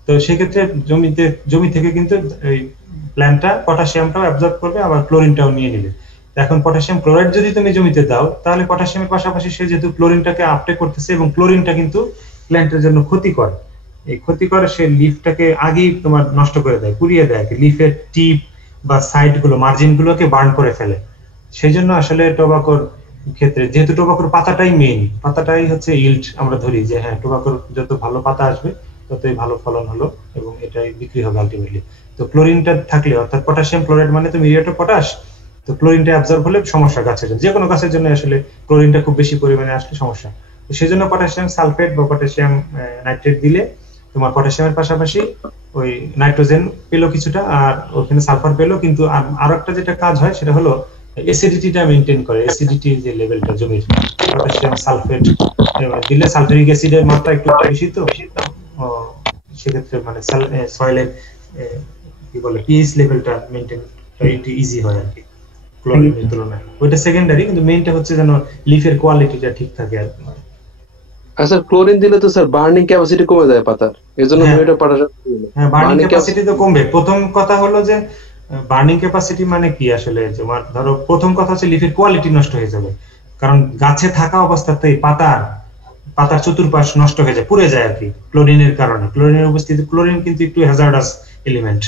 তো সেক্ষেত্রে জমি থেকে কিন্তু এই প্ল্যান্টটা পটাশিয়ামটাও অ্যাবজর্ব করবে, আবার ক্লোরিনটাও নিয়ে নিবে। এখন পটাশিয়াম ক্লোরাইড যদি তুমি জমিতে দাও, তাহলে পটাশিয়ামের পাশাপাশি সে যেহেতু ক্লোরিনটাকে আপটেক করতেছে, এবং ক্লোরিনটা কিন্তু প্ল্যান্টের জন্য ক্ষতিকর। এই ক্ষতিকর, সে লিফটাকে আগেই তোমার নষ্ট করে দেয়, পুড়িয়ে দেয়, লিফের টিপ বা সাইড গুলো, মার্জিন গুলোকে বার্ন করে ফেলে। সেই জন্য আসলে টোবাকোর ক্ষেত্রে, যেহেতু টোবাকোর পাতাটাই মেইন, পাতাটাই হচ্ছে ইল্ড, আমরা ধরি যে হ্যাঁ টোবাকোর যত ভালো পাতা আসবে ততই ভালো ফলন হলো এবং এটাই বিক্রি হবে আলটিমেটলি। তো ক্লোরিনটা থাকলে, অর্থাৎ পটাশিয়াম ক্লোরাইড মানে তো মিউরেট অফ পটাশ, তো ক্লোরিনটা অ্যাবজর্ব হলে সমস্যা গাছের জন্য, যে কোনো গাছের জন্য আসলে ক্লোরিনটা খুব বেশি পরিমাণে আসলে সমস্যা। তো সেই জন্য পটাশিয়াম সালফেট বা পটাশিয়াম নাইট্রেট দিলে তোমার পটাশিয়ামের পাশাপাশি ওই নাইট্রোজেন পেলো কিছুটা, আর ওখানে সালফার পেলো, কিন্তু আরো একটা যেটা কাজ হয় সেটা হলো অ্যাসিডিটিটা মেইনটেইন করে, অ্যাসিডিটি যে লেভেলটা জমির, পটাশিয়াম সালফেট দিলে সালফিউরিক অ্যাসিডের মাত্রা একটু বেশি, তো সেক্ষেত্রে মানে সয়েলের কি বলে পিএইচ লেভেলটা মেইনটেইন একটু ইজি হয় আর কি ক্লোরিনের তুলনায়। ওইটা সেকেন্ডারি, কিন্তু মেইনটা হচ্ছে যেন লিফের কোয়ালিটিটা ঠিক থাকে আর কি। আচ্ছা, ক্লোরিন দিলে তো স্যার বার্নিং ক্যাপাসিটি কমে যায় পাতার, এজন্য মিউরেট অফ পটাশ। হ্যাঁ, বার্নিং ক্যাপাসিটি তো কমবে। প্রথম কথা হলো যে বার্নিং ক্যাপাসিটি মানে কি আসলে, তোমার ধরো প্রথম কথা হচ্ছে লিফের কোয়ালিটি নষ্ট হয়ে যাবে, কারণ গাছে থাকা অবস্থাতেই পাতার চতুর্পাশ নষ্ট হয়ে যায়, পুড়ে যায় আর কি ক্লোরিনের কারণে। ক্লোরিনের উপস্থিতি, ক্লোরিন কিন্তু একটু হ্যাজার্ডাস এলিমেন্ট,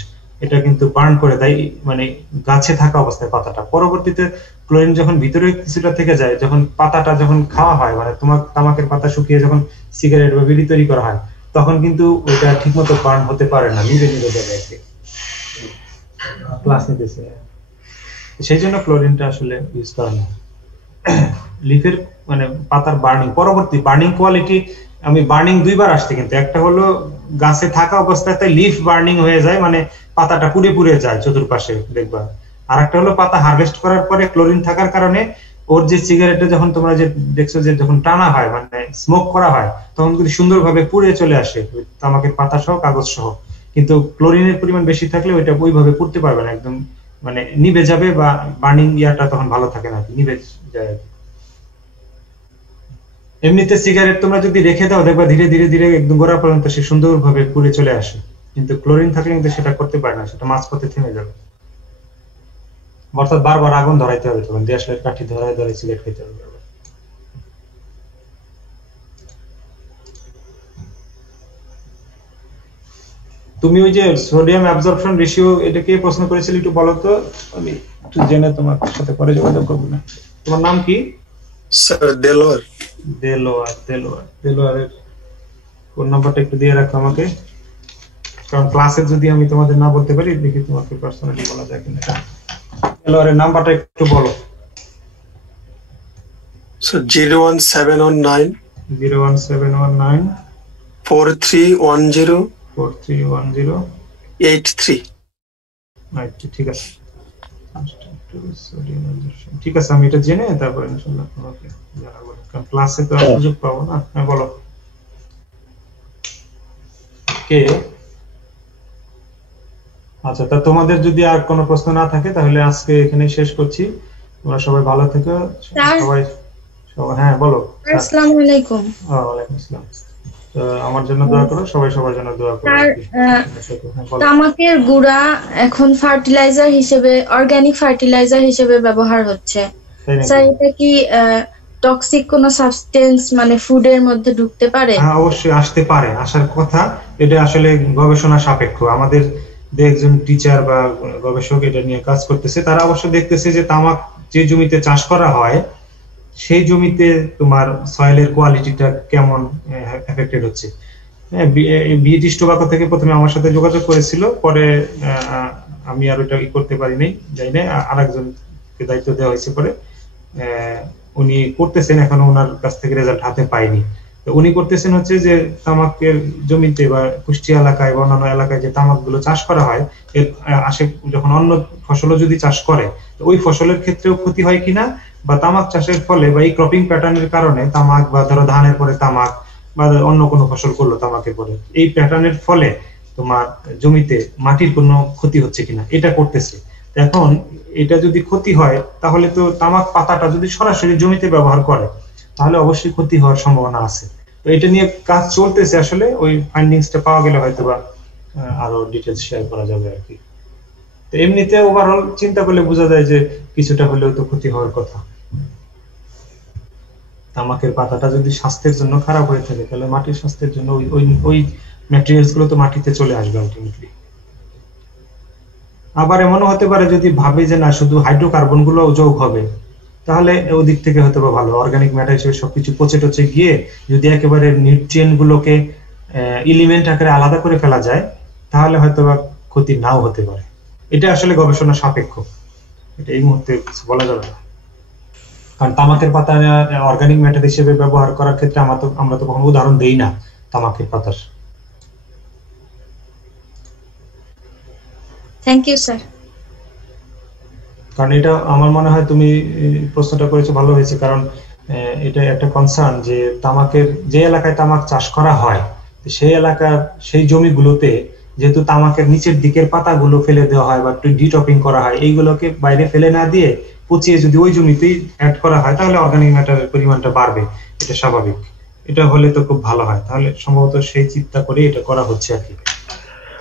এটা কিন্তু বার্ন করে দেয় মানে গাছে থাকা অবস্থায় পাতাটা। পরবর্তীতে ক্লোরিন যখন ভিতরে কিছুটা থেকে যায়, যখন পাতাটা যখন খাওয়া হয়, মানে তোমার তামাকের পাতা শুকিয়ে যখন সিগারেট বা বিড়ি তৈরি করা হয়, তখন কিন্তু ওইটা ঠিক মতো বার্ন হতে পারে না, নিজে যাবে আর কি। ক্লাস নিতেছে, সেই জন্য ক্লোরিনটা আসলে ইউজ করা না। লিফের মানে পাতার বার্নিং, পরবর্তী বার্নিং কোয়ালিটি, আমি বার্নিং দুইবার আসছে, কিন্তু একটা হলো গাছে থাকা অবস্থাতে লিফ বার্নিং হয়ে যায়, মানে পাতাটা পুড়ে যায় চতুর্পাশে দেখবা। আর একটা হলো পাতা হারভেস্ট করার পরে ক্লোরিন থাকার কারণে ওর যে সিগারেটে যখন তোমরা যে দেখছো যে যখন টানা হয়, মানে স্মোক করা হয়, তখন কিন্তু সুন্দরভাবে পুড়ে চলে আসে তামাকের পাতা সহ, কাগজ সহ। কিন্তু ক্লোরিনের পরিমাণ বেশি থাকলে ওইটা ওইভাবে পুড়তে পারবে না, একদম মানে নিভে যাবে, বা বার্নিং ইয়াটা তখন ভালো থাকে না, নিভে যায়। এমনিতে সিগারেট তোমরা যদি রেখে দাও, দেখবা ধীরে ধীরে ধীরে একদম গোড়া পর্যন্ত সে সুন্দরভাবে পুড়ে চলে আসে, কিন্তু ক্লোরিন থাকলে কিন্তু সেটা করতে পারে না, সেটা মাঝপথে থেমে যাবে। অর্থাৎ বারবার আগুন ধরাইতে হবে, তখন দেশলাইট কাঠি ধরাই সিগারেট খেতে হবে। তুমি ওই যে সোডিয়াম অ্যাবজর্পশন রেশিও, এটা কে প্রশ্ন করেছিল একটু বলো তো, আমি একটু জেনে তোমার সাথে পরে যোগাযোগ করবো না। তোমার নাম কি? স্যার দেলোয়ার। দেলোয়ারের ফোন নাম্বারটা একটু দিয়ে রাখো আমাকে, কারণ ক্লাসে যদি আমি তোমাদের না বলতে পারি, দেখি তোমাকে পার্সোনালি বলা যায় কিনা। দেলোয়ারের নাম্বারটা একটু বলো। স্যার 01719 4310 83। ঠিক আছে। ঠিক আছে, আমি এটা জেনে তারপর ইনশাআল্লাহ তোমাকে জানাবো, কারণ ক্লাসে তো আর সুযোগ পাবো না। হ্যাঁ বলো কে? আচ্ছা, তা তোমাদের যদি আর কোনো প্রশ্ন না থাকে তাহলে আজকে এখানে শেষ করছি। তোমরা সবাই ভালো থেকো। সবাই হ্যাঁ বলো। আসসালামু আলাইকুম। ওয়ালাইকুম আসসালাম। তো আমার জন্য দোয়া করো, সবাই সবার জন্য দোয়া করো। তামাকের গুঁড়া এখন ফার্টিলাইজার হিসেবে, অর্গানিক ফার্টিলাইজার হিসেবে ব্যবহার হচ্ছে স্যার, এটা কি টক্সিক কোনো সাবস্টেন্স মানে ফুডের মধ্যে ঢুকতে পারে? হ্যাঁ অবশ্যই আসতে পারে, আসার কথা। এটা আসলে গবেষণা সাপেক্ষ। আমাদের যে একজন টিচার বা গবেষক এটা নিয়ে কাজ করতেছে, তারা অবশ্য দেখতেছে যে তামাক যে জমিতে চাষ করা হয় সেই জমিতে তোমার সয়েলের কোয়ালিটিটা কেমন এফেক্টেড হচ্ছে। ব্রিটিশ টোবাকো থেকে প্রথমে আমার সাথে যোগাযোগ করেছিল, পরে আমি আর ওটা করতে পারিনি, যাই না, আরেকজনকে দায়িত্ব দেওয়া হয়েছে। পরে উনি করতেছেন, এখনো ওনার কাছ থেকে রেজাল্ট হাতে পাইনি। তো উনি করতেছেন হচ্ছে যে তামাকের জমিতে বা কুষ্টিয়া এলাকায় বা অন্যান্য এলাকায় যে তামাক গুলো চাষ করা হয়, এর আসে যখন অন্য ফসলও যদি চাষ করে, তো ওই ফসলের ক্ষেত্রেও ক্ষতি হয় কিনা, বা তামাক চাষের ফলে বা এই ক্রপিং প্যাটার্নের কারণে তামাক, বা ধরো ধানের পরে তামাক বা অন্য কোনো ফসল করলো তামাকের পরে, এই প্যাটার্নের ফলে তোমার জমিতে মাটির কোনো ক্ষতি হচ্ছে কিনা এটা করতেছে। এখন এটা যদি ক্ষতি হয় তাহলে তো তামাক পাতাটা যদি সরাসরি জমিতে ব্যবহার করে তাহলে অবশ্যই ক্ষতি হওয়ার সম্ভাবনা আছে। তো এটা নিয়ে কাজ চলতেছে, আসলে ওই ফাইন্ডিংসটা পাওয়া গেলে হয়তো বা আরো ডিটেইলস শেয়ার করা যাবে আর কি। তো এমনিতে ওভারঅল চিন্তা করলে বোঝা যায় যে কিছুটা হলেও তো ক্ষতি হওয়ার কথা। তামাকের পাতাটা যদি স্বাস্থ্যের জন্য খারাপ হয়ে থাকে তাহলে মাটির স্বাস্থ্যের জন্য ওই ম্যাটেরিয়ালস গুলো তো মাটিতে চলে আসবে আলটিমেটলি। আবার এমনও হতে পারে যদি ভাবে যে না শুধু হাইড্রোকার্বন গুলো যোগ হবে, তাহলে ওদিক থেকে হয়তো বা ভালো, অর্গানিক ম্যাটার হিসেবে সবকিছু পচে টচে গিয়ে যদি একেবারে নিউট্রিয়েন্ট গুলোকে এলিমেন্ট আকারে আলাদা করে ফেলা যায় তাহলে হয়তো বা ক্ষতি নাও হতে পারে। এটা আসলে গবেষণা সাপেক্ষ, এটা এই মুহূর্তে বলা যাবে না। কারণ তামাকের পাতা অর্গানিক ম্যাটার হিসেবে ব্যবহার করার ক্ষেত্রে আমরা তো কখনো উদাহরণ দেই না তামাকের পাতার। Thank you sir. কারণ এটা আমার মনে হয় তুমি প্রশ্নটা করেছো ভালো হয়েছে, কারণ এটা একটা কনসার্ন যে তামাকের যে এলাকায় তামাক চাষ করা হয় সেই এলাকার সেই জমিগুলোতে যেহেতু তামাকের নিচের দিকের পাতাগুলো ফেলে দেওয়া হয় বা ডিটপিং করা হয়, এইগুলোকে বাইরে ফেলে না দিয়ে পচিয়ে যদি ওই জমিতেই অ্যাড করা হয় তাহলে অর্গানিক ম্যাটারের পরিমাণটা বাড়বে, এটা স্বাভাবিক। এটা হলে তো খুব ভালো হয়, তাহলে সম্ভবত সেই চিন্তা করে এটা করা হচ্ছে আর কি।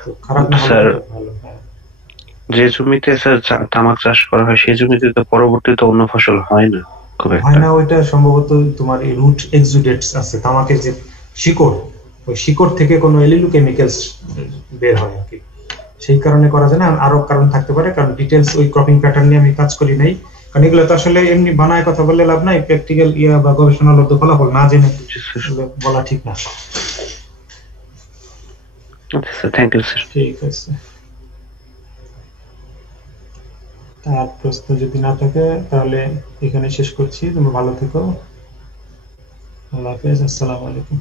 তো খারাপ না হলে ভালো। যে জমিতে স্যার তামাক চাষ করা হয় সেই জমিতে তো পরবর্তীতে অন্য ফসল হয় না খুব একটা। হয় না, ওইটা সম্ভবত তোমার এই রুট এক্সুডেটস আছে, তামাকের যে শিকড়, ওই শিকড় থেকে কোনো এলিলু কেমিক্যালস বের হয় আর কি, সেই কারণে করা যায় না। আরো কারণ থাকতে পারে, কারণ ডিটেইলস ওই ক্রপিং প্যাটার্ন নিয়ে আমি কাজ করি নাই, কারণ এগুলো তো আসলে এমনি বানায় কথা বললে লাভ নাই, প্র্যাকটিক্যাল বা গবেষণালব্ধ ফলাফল না জেনে বলা ঠিক না। আচ্ছা স্যার, থ্যাংক ইউ স্যার। ঠিক আছে, আর প্রশ্ন যদি না থাকে তাহলে এখানে শেষ করছি। তোমরা ভালো থেকো, আল্লাহ হাফেজ, আসসালামু আলাইকুম।